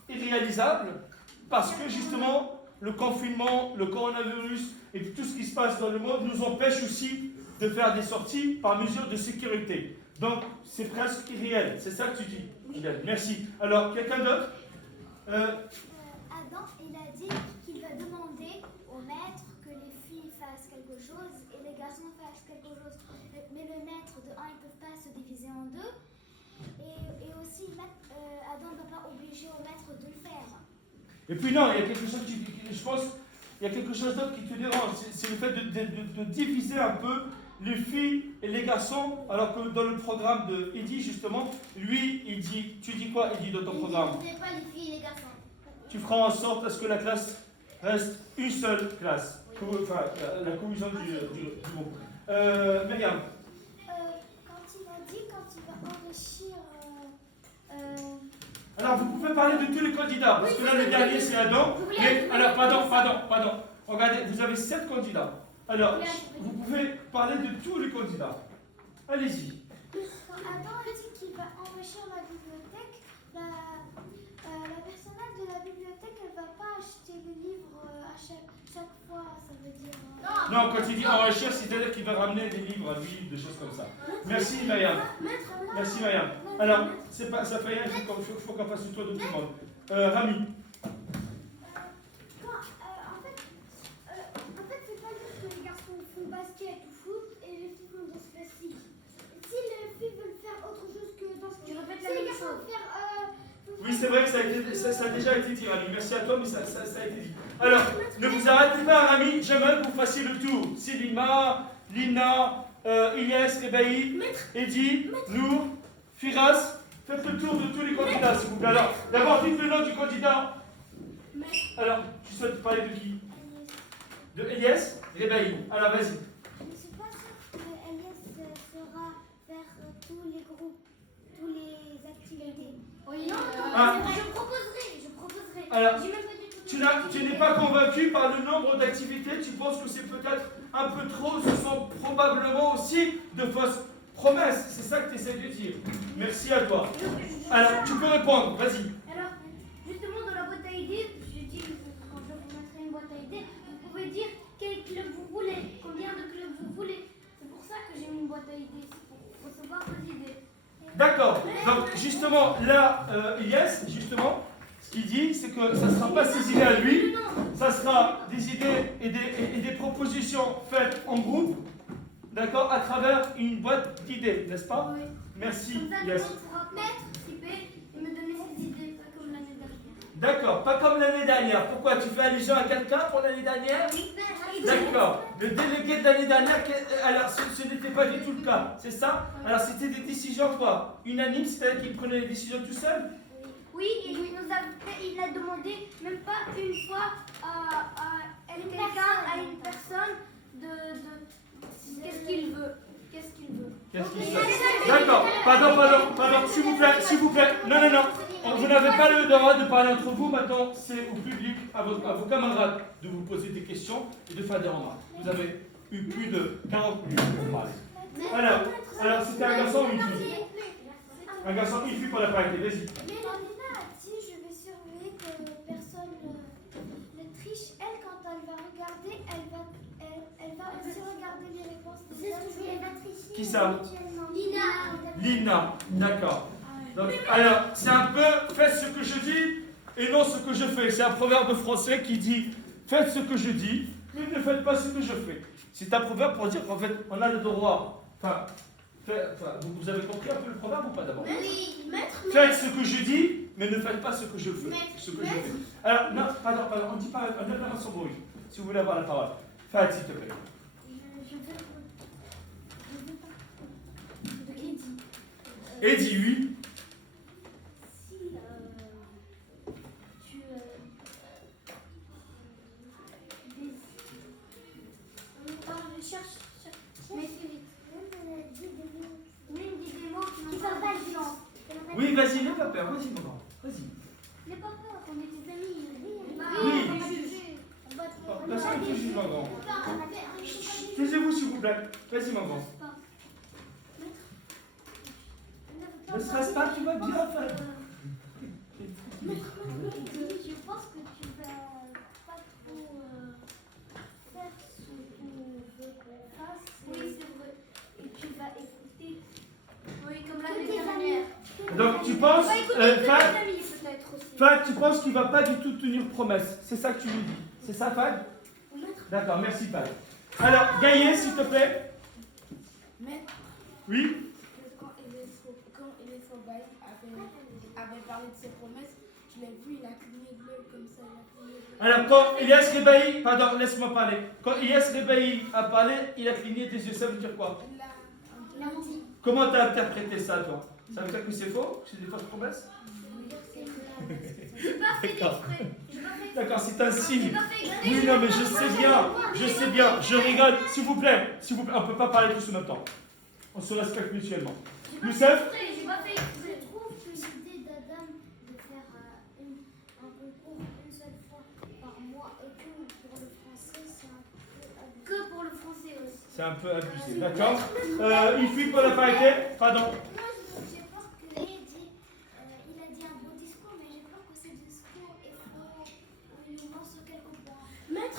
irréalisables, parce que justement, le confinement, le coronavirus et tout ce qui se passe dans le monde nous empêche aussi de faire des sorties par mesure de sécurité. Donc, c'est presque irréel. C'est ça que tu dis. Oui. Merci. Alors, quelqu'un d'autre? Adam, il a dit qu'il va demander au maître que les filles fassent quelque chose et les garçons fassent quelque chose. Mais le maître de 1, ils ne peuvent pas se diviser en deux. Et aussi, Adam ne va pas obliger au maître de le faire. Et puis non, il y a quelque chose je pense, il y a quelque chose d'autre qui te dérange. C'est le fait de diviser un peu les filles et les garçons, alors que dans le programme de Eddy, justement, lui, il dit, tu dis quoi, Eddy, dans ton programme? Il ne pas les filles et les garçons. Tu feras en sorte à ce que la classe reste une seule classe. Enfin, la cohésion du groupe. Myriam. Quand il a dit, quand il va enrichir... Alors, vous pouvez parler de tous les candidats, parce que là, le dernier, c'est Adam. Mais, alors, pardon. Regardez, vous avez 7 candidats. Alors, vous pouvez parler de tous les candidats. Allez-y. Quand Adam a dit qu'il va enrichir la bibliothèque, la personnage de la bibliothèque, elle ne va pas acheter le livre à chaque fois, ça veut dire... Non, quand il dit enrichir, c'est-à-dire qu'il va ramener des livres à lui, des choses comme ça. Merci, Myriam. Merci, Myriam. Alors, c'est pas, ça fait rien, il faut qu'on fasse le tour de tout le monde. Rami. En fait, c'est pas juste que les garçons font basket ou foot et les filles font danse classique. Si les filles veulent faire autre chose que danse classique, si les garçons veulent faire... Oui, c'est vrai que ça a déjà été dit, Rami. Merci à toi, mais ça a été dit. Alors, ne vous arrêtez pas, Rami. J'aimerais que vous fassiez le tour. Silima, Lina, Ilyes, Ebaï, Eddy, Nour, Firas. Faites le tour de tous les candidats, s'il vous plaît. Alors, d'abord, dites le nom du candidat. Alors, tu souhaites parler de qui? De Elias, Ebaï. Alors, vas-y. Je ne suis pas sûre que Elias saura faire tous les groupes, toutes les activités. Oui, Je proposerai. Alors, J'ai même pas du tout... tu n'es pas convaincu par le nombre d'activités, tu penses que c'est peut-être un peu trop, ce sont probablement aussi de fausses promesses. C'est ça que tu essaies de dire. Merci à toi. Alors, tu peux répondre, vas-y. Alors, justement, dans la boîte à idées, j'ai dit que quand je vous mettrai une boîte à idées, vous pouvez dire quel club vous voulez, combien de clubs vous voulez. C'est pour ça que j'ai mis une boîte à idées, c'est pour recevoir vos idées. D'accord. Donc, justement, là, Yes, justement, ce qu'il dit, c'est que ça ne sera pas ses idées à lui, ça sera des idées et des propositions faites en groupe, d'accord, à travers une boîte d'idées, n'est-ce pas? Oui. Merci, Comme ça, tout le Yes. monde pourra participer et me donner ses idées, pas comme l'année dernière. D'accord, pas comme l'année dernière. Pourquoi? Tu fais allusion à quelqu'un pour l'année dernière? D'accord. Le délégué de l'année dernière, alors ce n'était pas du tout le cas, c'est ça? Alors c'était des décisions quoi? Unanimes, c'est-à-dire qu'il prenait les décisions tout seul? Oui, il a demandé même pas une fois à une personne de qu'est-ce qu'il veut. Qu'est-ce qui se passe? D'accord, pardon, s'il vous plaît, non. Vous n'avez pas le droit de parler entre vous, maintenant c'est au public, à vos camarades de vous poser des questions et de faire des remarques. Vous avez eu plus de 40 minutes pour parler. Alors c'était un garçon ou une fille? Un garçon ou une fille pour la parité, vas-y. Mais Léna a dit, je vais surveiller que personne ne triche. Elle, quand elle va regarder, elle va aussi regarder les réponses des autres. Elle va tricher. Qui ça? Lina. Lina, d'accord. Donc, alors, c'est un peu faites ce que je dis et non ce que je fais. C'est un proverbe français qui dit faites ce que je dis, mais ne faites pas ce que je fais. C'est un proverbe pour dire qu'en fait, on a le droit. Vous avez compris un peu le proverbe ou pas d'abord? Oui, maître. Faites ce que je dis, mais ne faites pas ce que je fais. Alors, non, pardon, on ne dit pas un acclamation bruit, si vous voulez avoir la parole. Faites, s'il te plaît. Eddie, oui. Si tu je cherche. Mais c'est vite. Même dit des mots qui n'ont pas de sens. Oui, vas-y, n'aie pas peur, vas-y, maman. Vas-y. N'aie pas peur, on est tes amis. Oui. Personne ne te juge, maman. Taisez-vous, s'il vous plaît. Vas-y, maman. Ne stresse pas, tu vas bien faire. Je pense que tu vas pas trop faire ce qu'on veut qu'on fasse. Oui, c'est vrai. Et tu vas écouter. Oui, comme l'année dernière. Donc, tu penses, On va écouter tes amis peut-être aussi. Fad, tu penses qu'il ne va pas du tout tenir promesse. C'est ça que tu lui dis. C'est ça, Fad? D'accord, merci, Fad. Alors, Gaïe, s'il te plaît. Maître, Oui? quand Elie Sobaï avait parlé de ses promesses, je l'ai vu, il a cligné de l'œil comme ça. Alors, quand Elias Rebaï, pardon, laisse-moi parler. Quand Elias Rebaï a parlé, il a cligné des yeux. Ça veut dire quoi? Il a menti. Comment tu as interprété ça, toi? Ça veut dire que c'est faux? C'est des fausses promesses? J'ai pas fait d'exprès. D'accord, c'est un signe. J'ai pas fait exprès. Oui, non, mais je sais bien, je rigole. S'il vous plaît, on ne peut pas parler tous en même temps. On se respecte mutuellement. Youssef? J'ai pas fait exprès. Je trouve que l'idée d'Adam de faire un concours une seule fois par mois et tout pour le français, c'est un peu abusé. Que pour le français aussi. C'est un peu abusé, d'accord? Une fille pour la parité? Pardon. Moi, j'ai peur que lui dit, il a dit un beau discours, mais j'ai peur que ce discours est faux, il nous ment sur quelques points.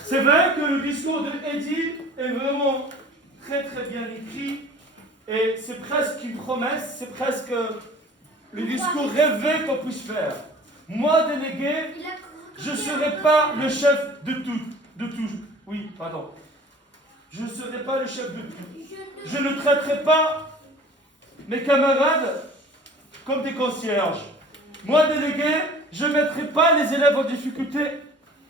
C'est vrai que le discours de Eddie est vraiment très très bien écrit et c'est presque une promesse, c'est presque le discours rêvé qu'on puisse faire. Moi, délégué, je ne serai pas le chef de tout. Oui, pardon. Je ne serai pas le chef de tout. Je ne traiterai pas mes camarades comme des concierges. Moi, délégué, je ne mettrai pas les élèves en difficulté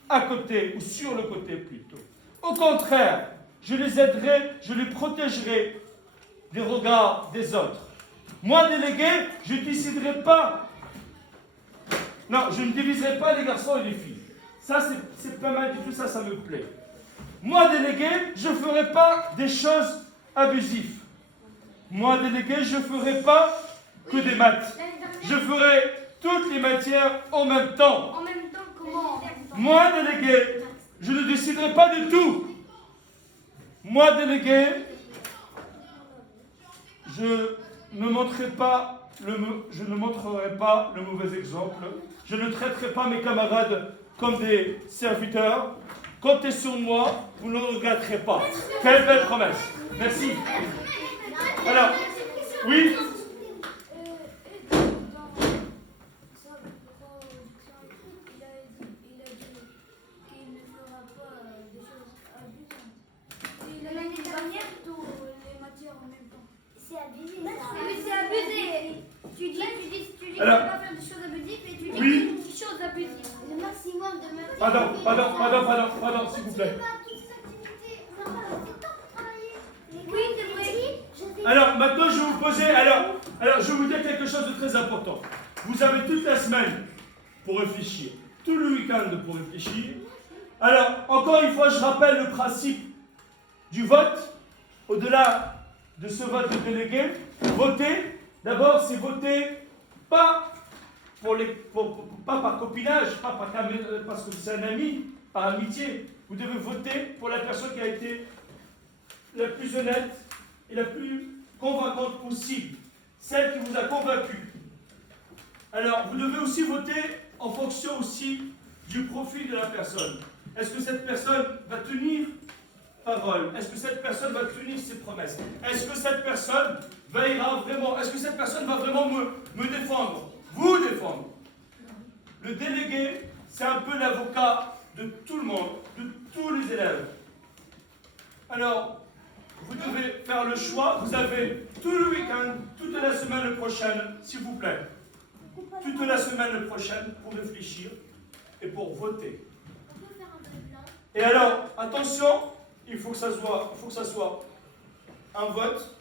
à côté, ou sur le côté plutôt. Au contraire, je les aiderai, je les protégerai des regards des autres. Moi, délégué, je ne déciderai pas. Non, je ne diviserai pas les garçons et les filles. Ça, c'est pas mal du tout, ça me plaît. Moi, délégué, je ne ferai pas des choses abusives. Moi, délégué, je ne ferai pas que des maths. Je ferai toutes les matières en même temps. En même temps, comment? Moi, délégué, je ne déciderai pas de tout. Moi, délégué, je ne montrerai pas le mauvais exemple. Je ne traiterai pas mes camarades comme des serviteurs. Comptez sur moi, vous ne le regretterez pas. Quelle belle promesse. Merci. Alors, oui. ne Alors- pas faire des choses abusives et tu dis Oui. des choses abusives. Le maximum de maths. Pardon, s'il vous plaît. Oui, c'est vrai. Alors, maintenant, je vais vous poser. Alors, je vais vous dire quelque chose de très important. Vous avez toute la semaine pour réfléchir, tout le week-end pour réfléchir. Alors, encore une fois, je rappelle le principe du vote. Au-delà de ce vote de délégué, voter, d'abord, c'est voter pas, pas par copinage, pas parce que c'est un ami, par amitié. Vous devez voter pour la personne qui a été la plus honnête et la plus convaincante possible, celle qui vous a convaincu. Alors, vous devez aussi voter en fonction aussi du profil de la personne. Est-ce que cette personne va tenir parole? Est-ce que cette personne va tenir ses promesses? Est-ce que cette personne veillera vraiment? Est-ce que cette personne va vraiment me défendre? Vous défendre? Le délégué, c'est un peu l'avocat de tout le monde, de tous les élèves. Alors, vous devez faire le choix. Vous avez tout le week-end, toute la semaine prochaine, s'il vous plaît. Toute la semaine prochaine pour réfléchir et pour voter. Et alors, attention, il faut que ça soit un vote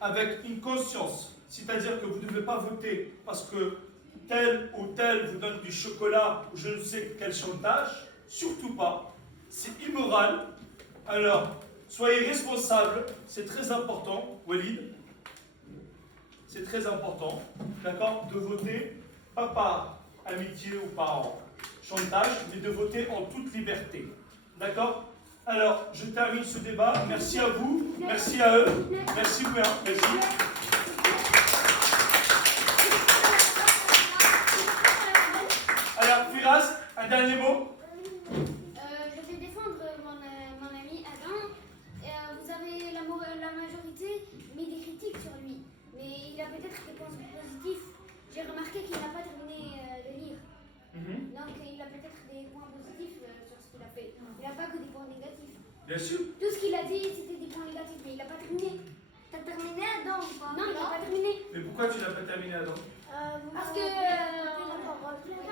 avec une conscience. C'est-à-dire que vous ne devez pas voter parce que tel ou tel vous donne du chocolat ou je ne sais quel chantage. Surtout pas. C'est immoral. Alors, soyez responsables. C'est très important, Walid. C'est très important, d'accord, de voter, pas par amitié ou par chantage, mais de voter en toute liberté. D'accord? Alors, je termine ce débat. Merci à vous, merci à eux, merci bien, merci. Alors, Firas, un dernier mot? Je vais défendre mon ami Adam. Vous avez la majorité mis des critiques sur lui. Mais il a peut-être des points positifs. J'ai remarqué qu'il n'a pas terminé de lire. Donc il a peut-être des points positifs sur ce qu'il a fait. Il n'a pas que des points négatifs. Bien sûr. Tout ce qu'il a dit, c'était des points négatifs, mais il n'a pas terminé. T'as terminé Adam ou pas? Non, il n'a pas terminé. Mais pourquoi tu n'as pas terminé, Adam? Parce que...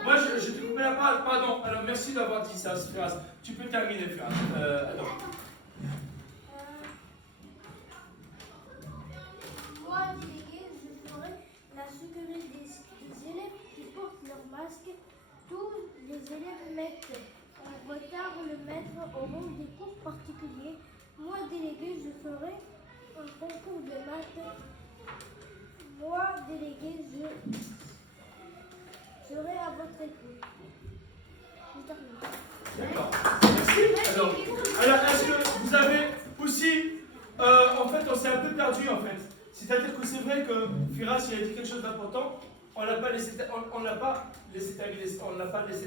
Moi, je te coupé la parole, pardon. Alors, merci d'avoir dit ça, Firas. Tu peux terminer, Firas. Adam. Moi, délégué, je ferai la sécurité des élèves qui portent leur masque. Tous les élèves mettent en retard le maître auront des cours particuliers. Moi, délégué, je ferai un concours de maths. Moi, délégué, je serai à votre écoute. Je termine. D'accord. Merci. Alors, est-ce que vous avez aussi... en fait, on s'est un peu perdu, en fait. C'est-à-dire que c'est vrai que Firas, il a dit quelque chose d'important. On ne l'a pas laissé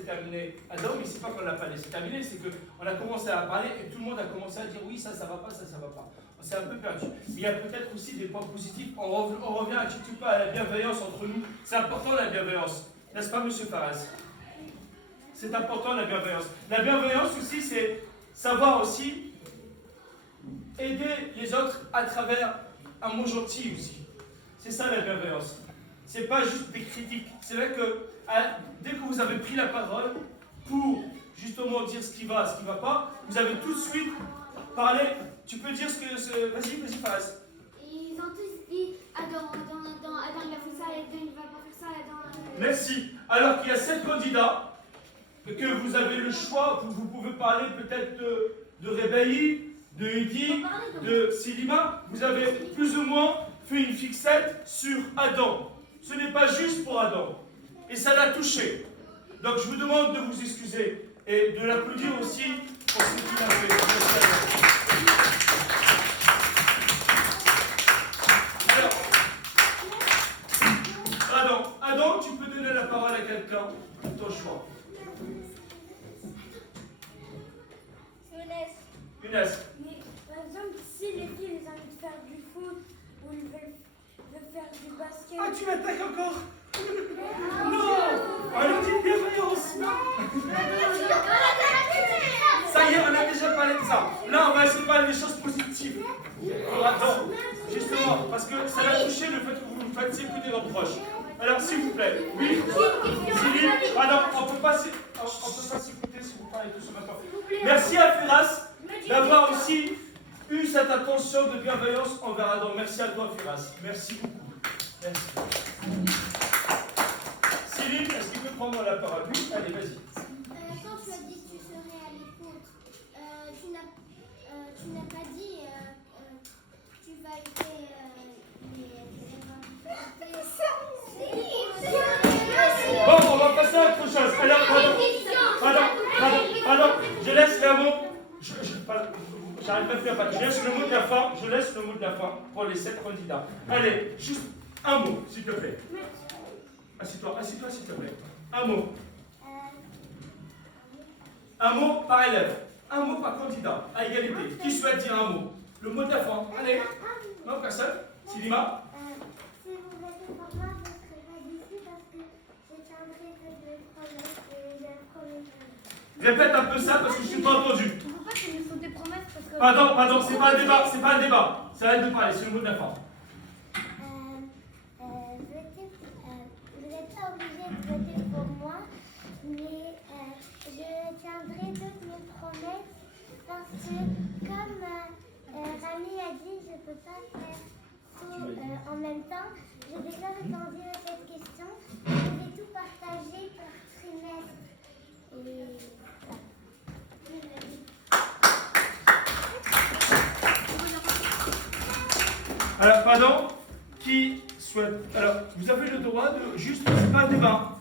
terminer Adam, mais c'est pas qu'on ne l'a pas laissé terminer, c'est qu'on a commencé à parler et tout le monde a commencé à dire oui, ça va pas, ça va pas. On s'est un peu perdu. Mais il y a peut-être aussi des points positifs. On revient un petit peu à la bienveillance entre nous. C'est important la bienveillance. N'est-ce pas, monsieur Faras? C'est important la bienveillance. La bienveillance aussi, c'est savoir aussi aider les autres à travers un mot gentil aussi. C'est ça la bienveillance. C'est pas juste des critiques. C'est vrai que dès que vous avez pris la parole pour justement dire ce qui va pas, vous avez tout de suite parlé. Tu peux dire ce que... Vas-y, Faras. Ils ont tous dit Adam, il a fait ça, Adam, il va pas faire ça, Adam... Merci. Alors qu'il y a 7 candidats, que vous avez le choix, vous pouvez parler peut-être de Rebaï, de Eddy, de Silima. Vous avez plus ou moins fait une fixette sur Adam. Ce n'est pas juste pour Adam. Et ça l'a touché. Donc je vous demande de vous excuser et de l'applaudir aussi pour ce qu'il a fait. Alors, Adam, tu peux donner la parole à quelqu'un, ton choix. Younes. Mais par exemple, si les filles les invitent faire du foot ou ils veulent faire du basket. Ah, tu m'attaques encore? Non! Alors, dis bienveillance! Ça y est, on a déjà parlé de ça. Là, on va essayer de parler des choses positives. Pour Adam, justement, parce que ça l'a touché le fait que vous me fassiez que des reproches. Alors, s'il vous plaît, oui, Cyril, alors, on ne peut pas s'écouter si vous parlez tous en même temps. Merci à Firas d'avoir aussi eu cette attention de bienveillance envers Adam. Merci à toi, Firas. Merci beaucoup. Merci. Cyril, est-ce qu'il peut prendre la parole? Oui, allez, vas-y. Quand tu as dit que tu serais à l'écoute, tu n'as pas dit tu vas aider Bon, on va passer à autre chose. Alors, je laisse les mots. J'arrive même plus à parler. Je laisse le mot de la fin pour les 7 candidats. Allez, juste un mot, s'il te plaît. Assieds-toi, s'il te plaît. Un mot. Un mot par élève. Un mot par candidat, à égalité. Qui souhaite dire un mot? Le mot de la fin. Allez. Non, personne? Silima? Si vous votez pour moi, je ne serai pas d'ici parce que je tiendrai toutes mes promesses et je promets. Répète un peu ça parce que je ne suis pas entendu. Tu ne peux pas tenir sur tes promesses parce que... Pardon, c'est pas un débat. C'est à elle de parler, c'est le mot de la fin. Vous n'êtes pas obligé de voter pour moi, mais je tiendrai toutes mes promesses parce que, comme Rami a dit, je ne peux pas faire tout en même temps. J'ai déjà répondu à cette question. Je vais tout partager par trimestre. Et Alors, pardon, qui souhaite... Alors, vous avez le droit de... Juste, c'est pas un débat.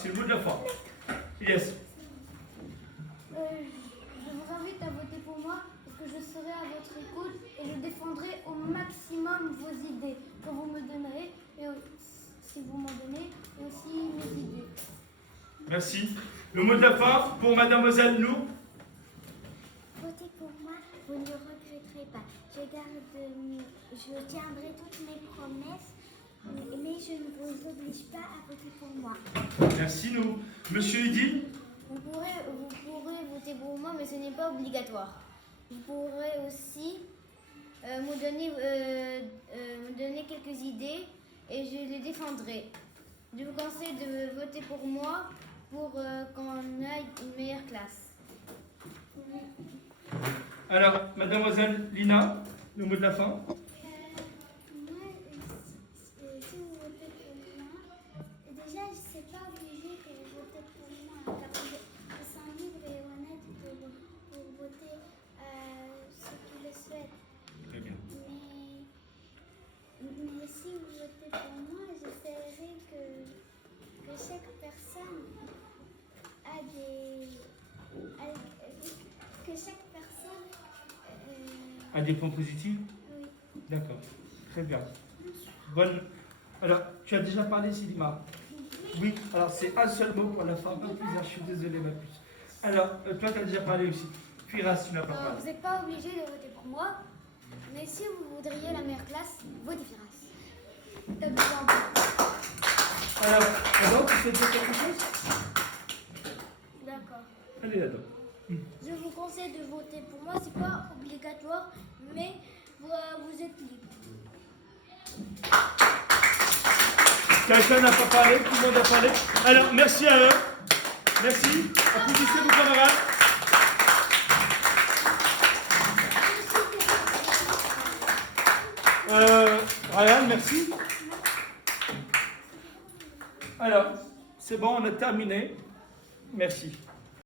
C'est le mot de la fin. Yes. Je vous invite à voter pour moi parce que je serai à votre écoute et je défendrai au maximum vos idées que vous me donnerez, et si vous m'en donnez, et aussi mes idées. Merci. Le mot de la fin pour mademoiselle Nou. votez pour moi, vous ne regretterez pas. Je tiendrai toutes mes promesses, mais je ne vous oblige pas à voter pour moi. Merci Nou. Monsieur Idi. Vous pourrez voter pour moi, mais ce n'est pas obligatoire. Vous pourrez aussi me donner quelques idées et je les défendrai. Je vous conseille de voter pour moi pour qu'on ait une meilleure classe. Alors, mademoiselle Lina, le mot de la fin. Moi, si vous votez pour moi, déjà, je ne sais pas obligé que vous votez pour moi, car je sens libre et honnête pour voter ceux qui le souhaitent. Très bien. Mais si vous votez pour moi, j'essaierai que chaque personne A des points positifs? Oui. D'accord. Très bien. Bonne. Alors, tu as déjà parlé, Silima? Oui. Alors, c'est un seul mot pour la fin, pas plusieurs. Je suis désolé, ma puce. Alors, toi, tu as déjà parlé aussi. Firas, tu n'as pas parlé. Vous n'êtes pas obligé de voter pour moi, mais si vous voudriez la meilleure classe, votez Firas. Alors, d'abord, tu sais dire quelque chose? D'accord. Allez, là-dedans. Je vous conseille de voter pour moi, c'est pas obligatoire, mais vous êtes libre. Quelqu'un n'a pas parlé, tout le monde a parlé. Alors, merci à eux. Merci. Applaudissez vos camarades. Ryan, merci. Alors, c'est bon, on a terminé. Merci.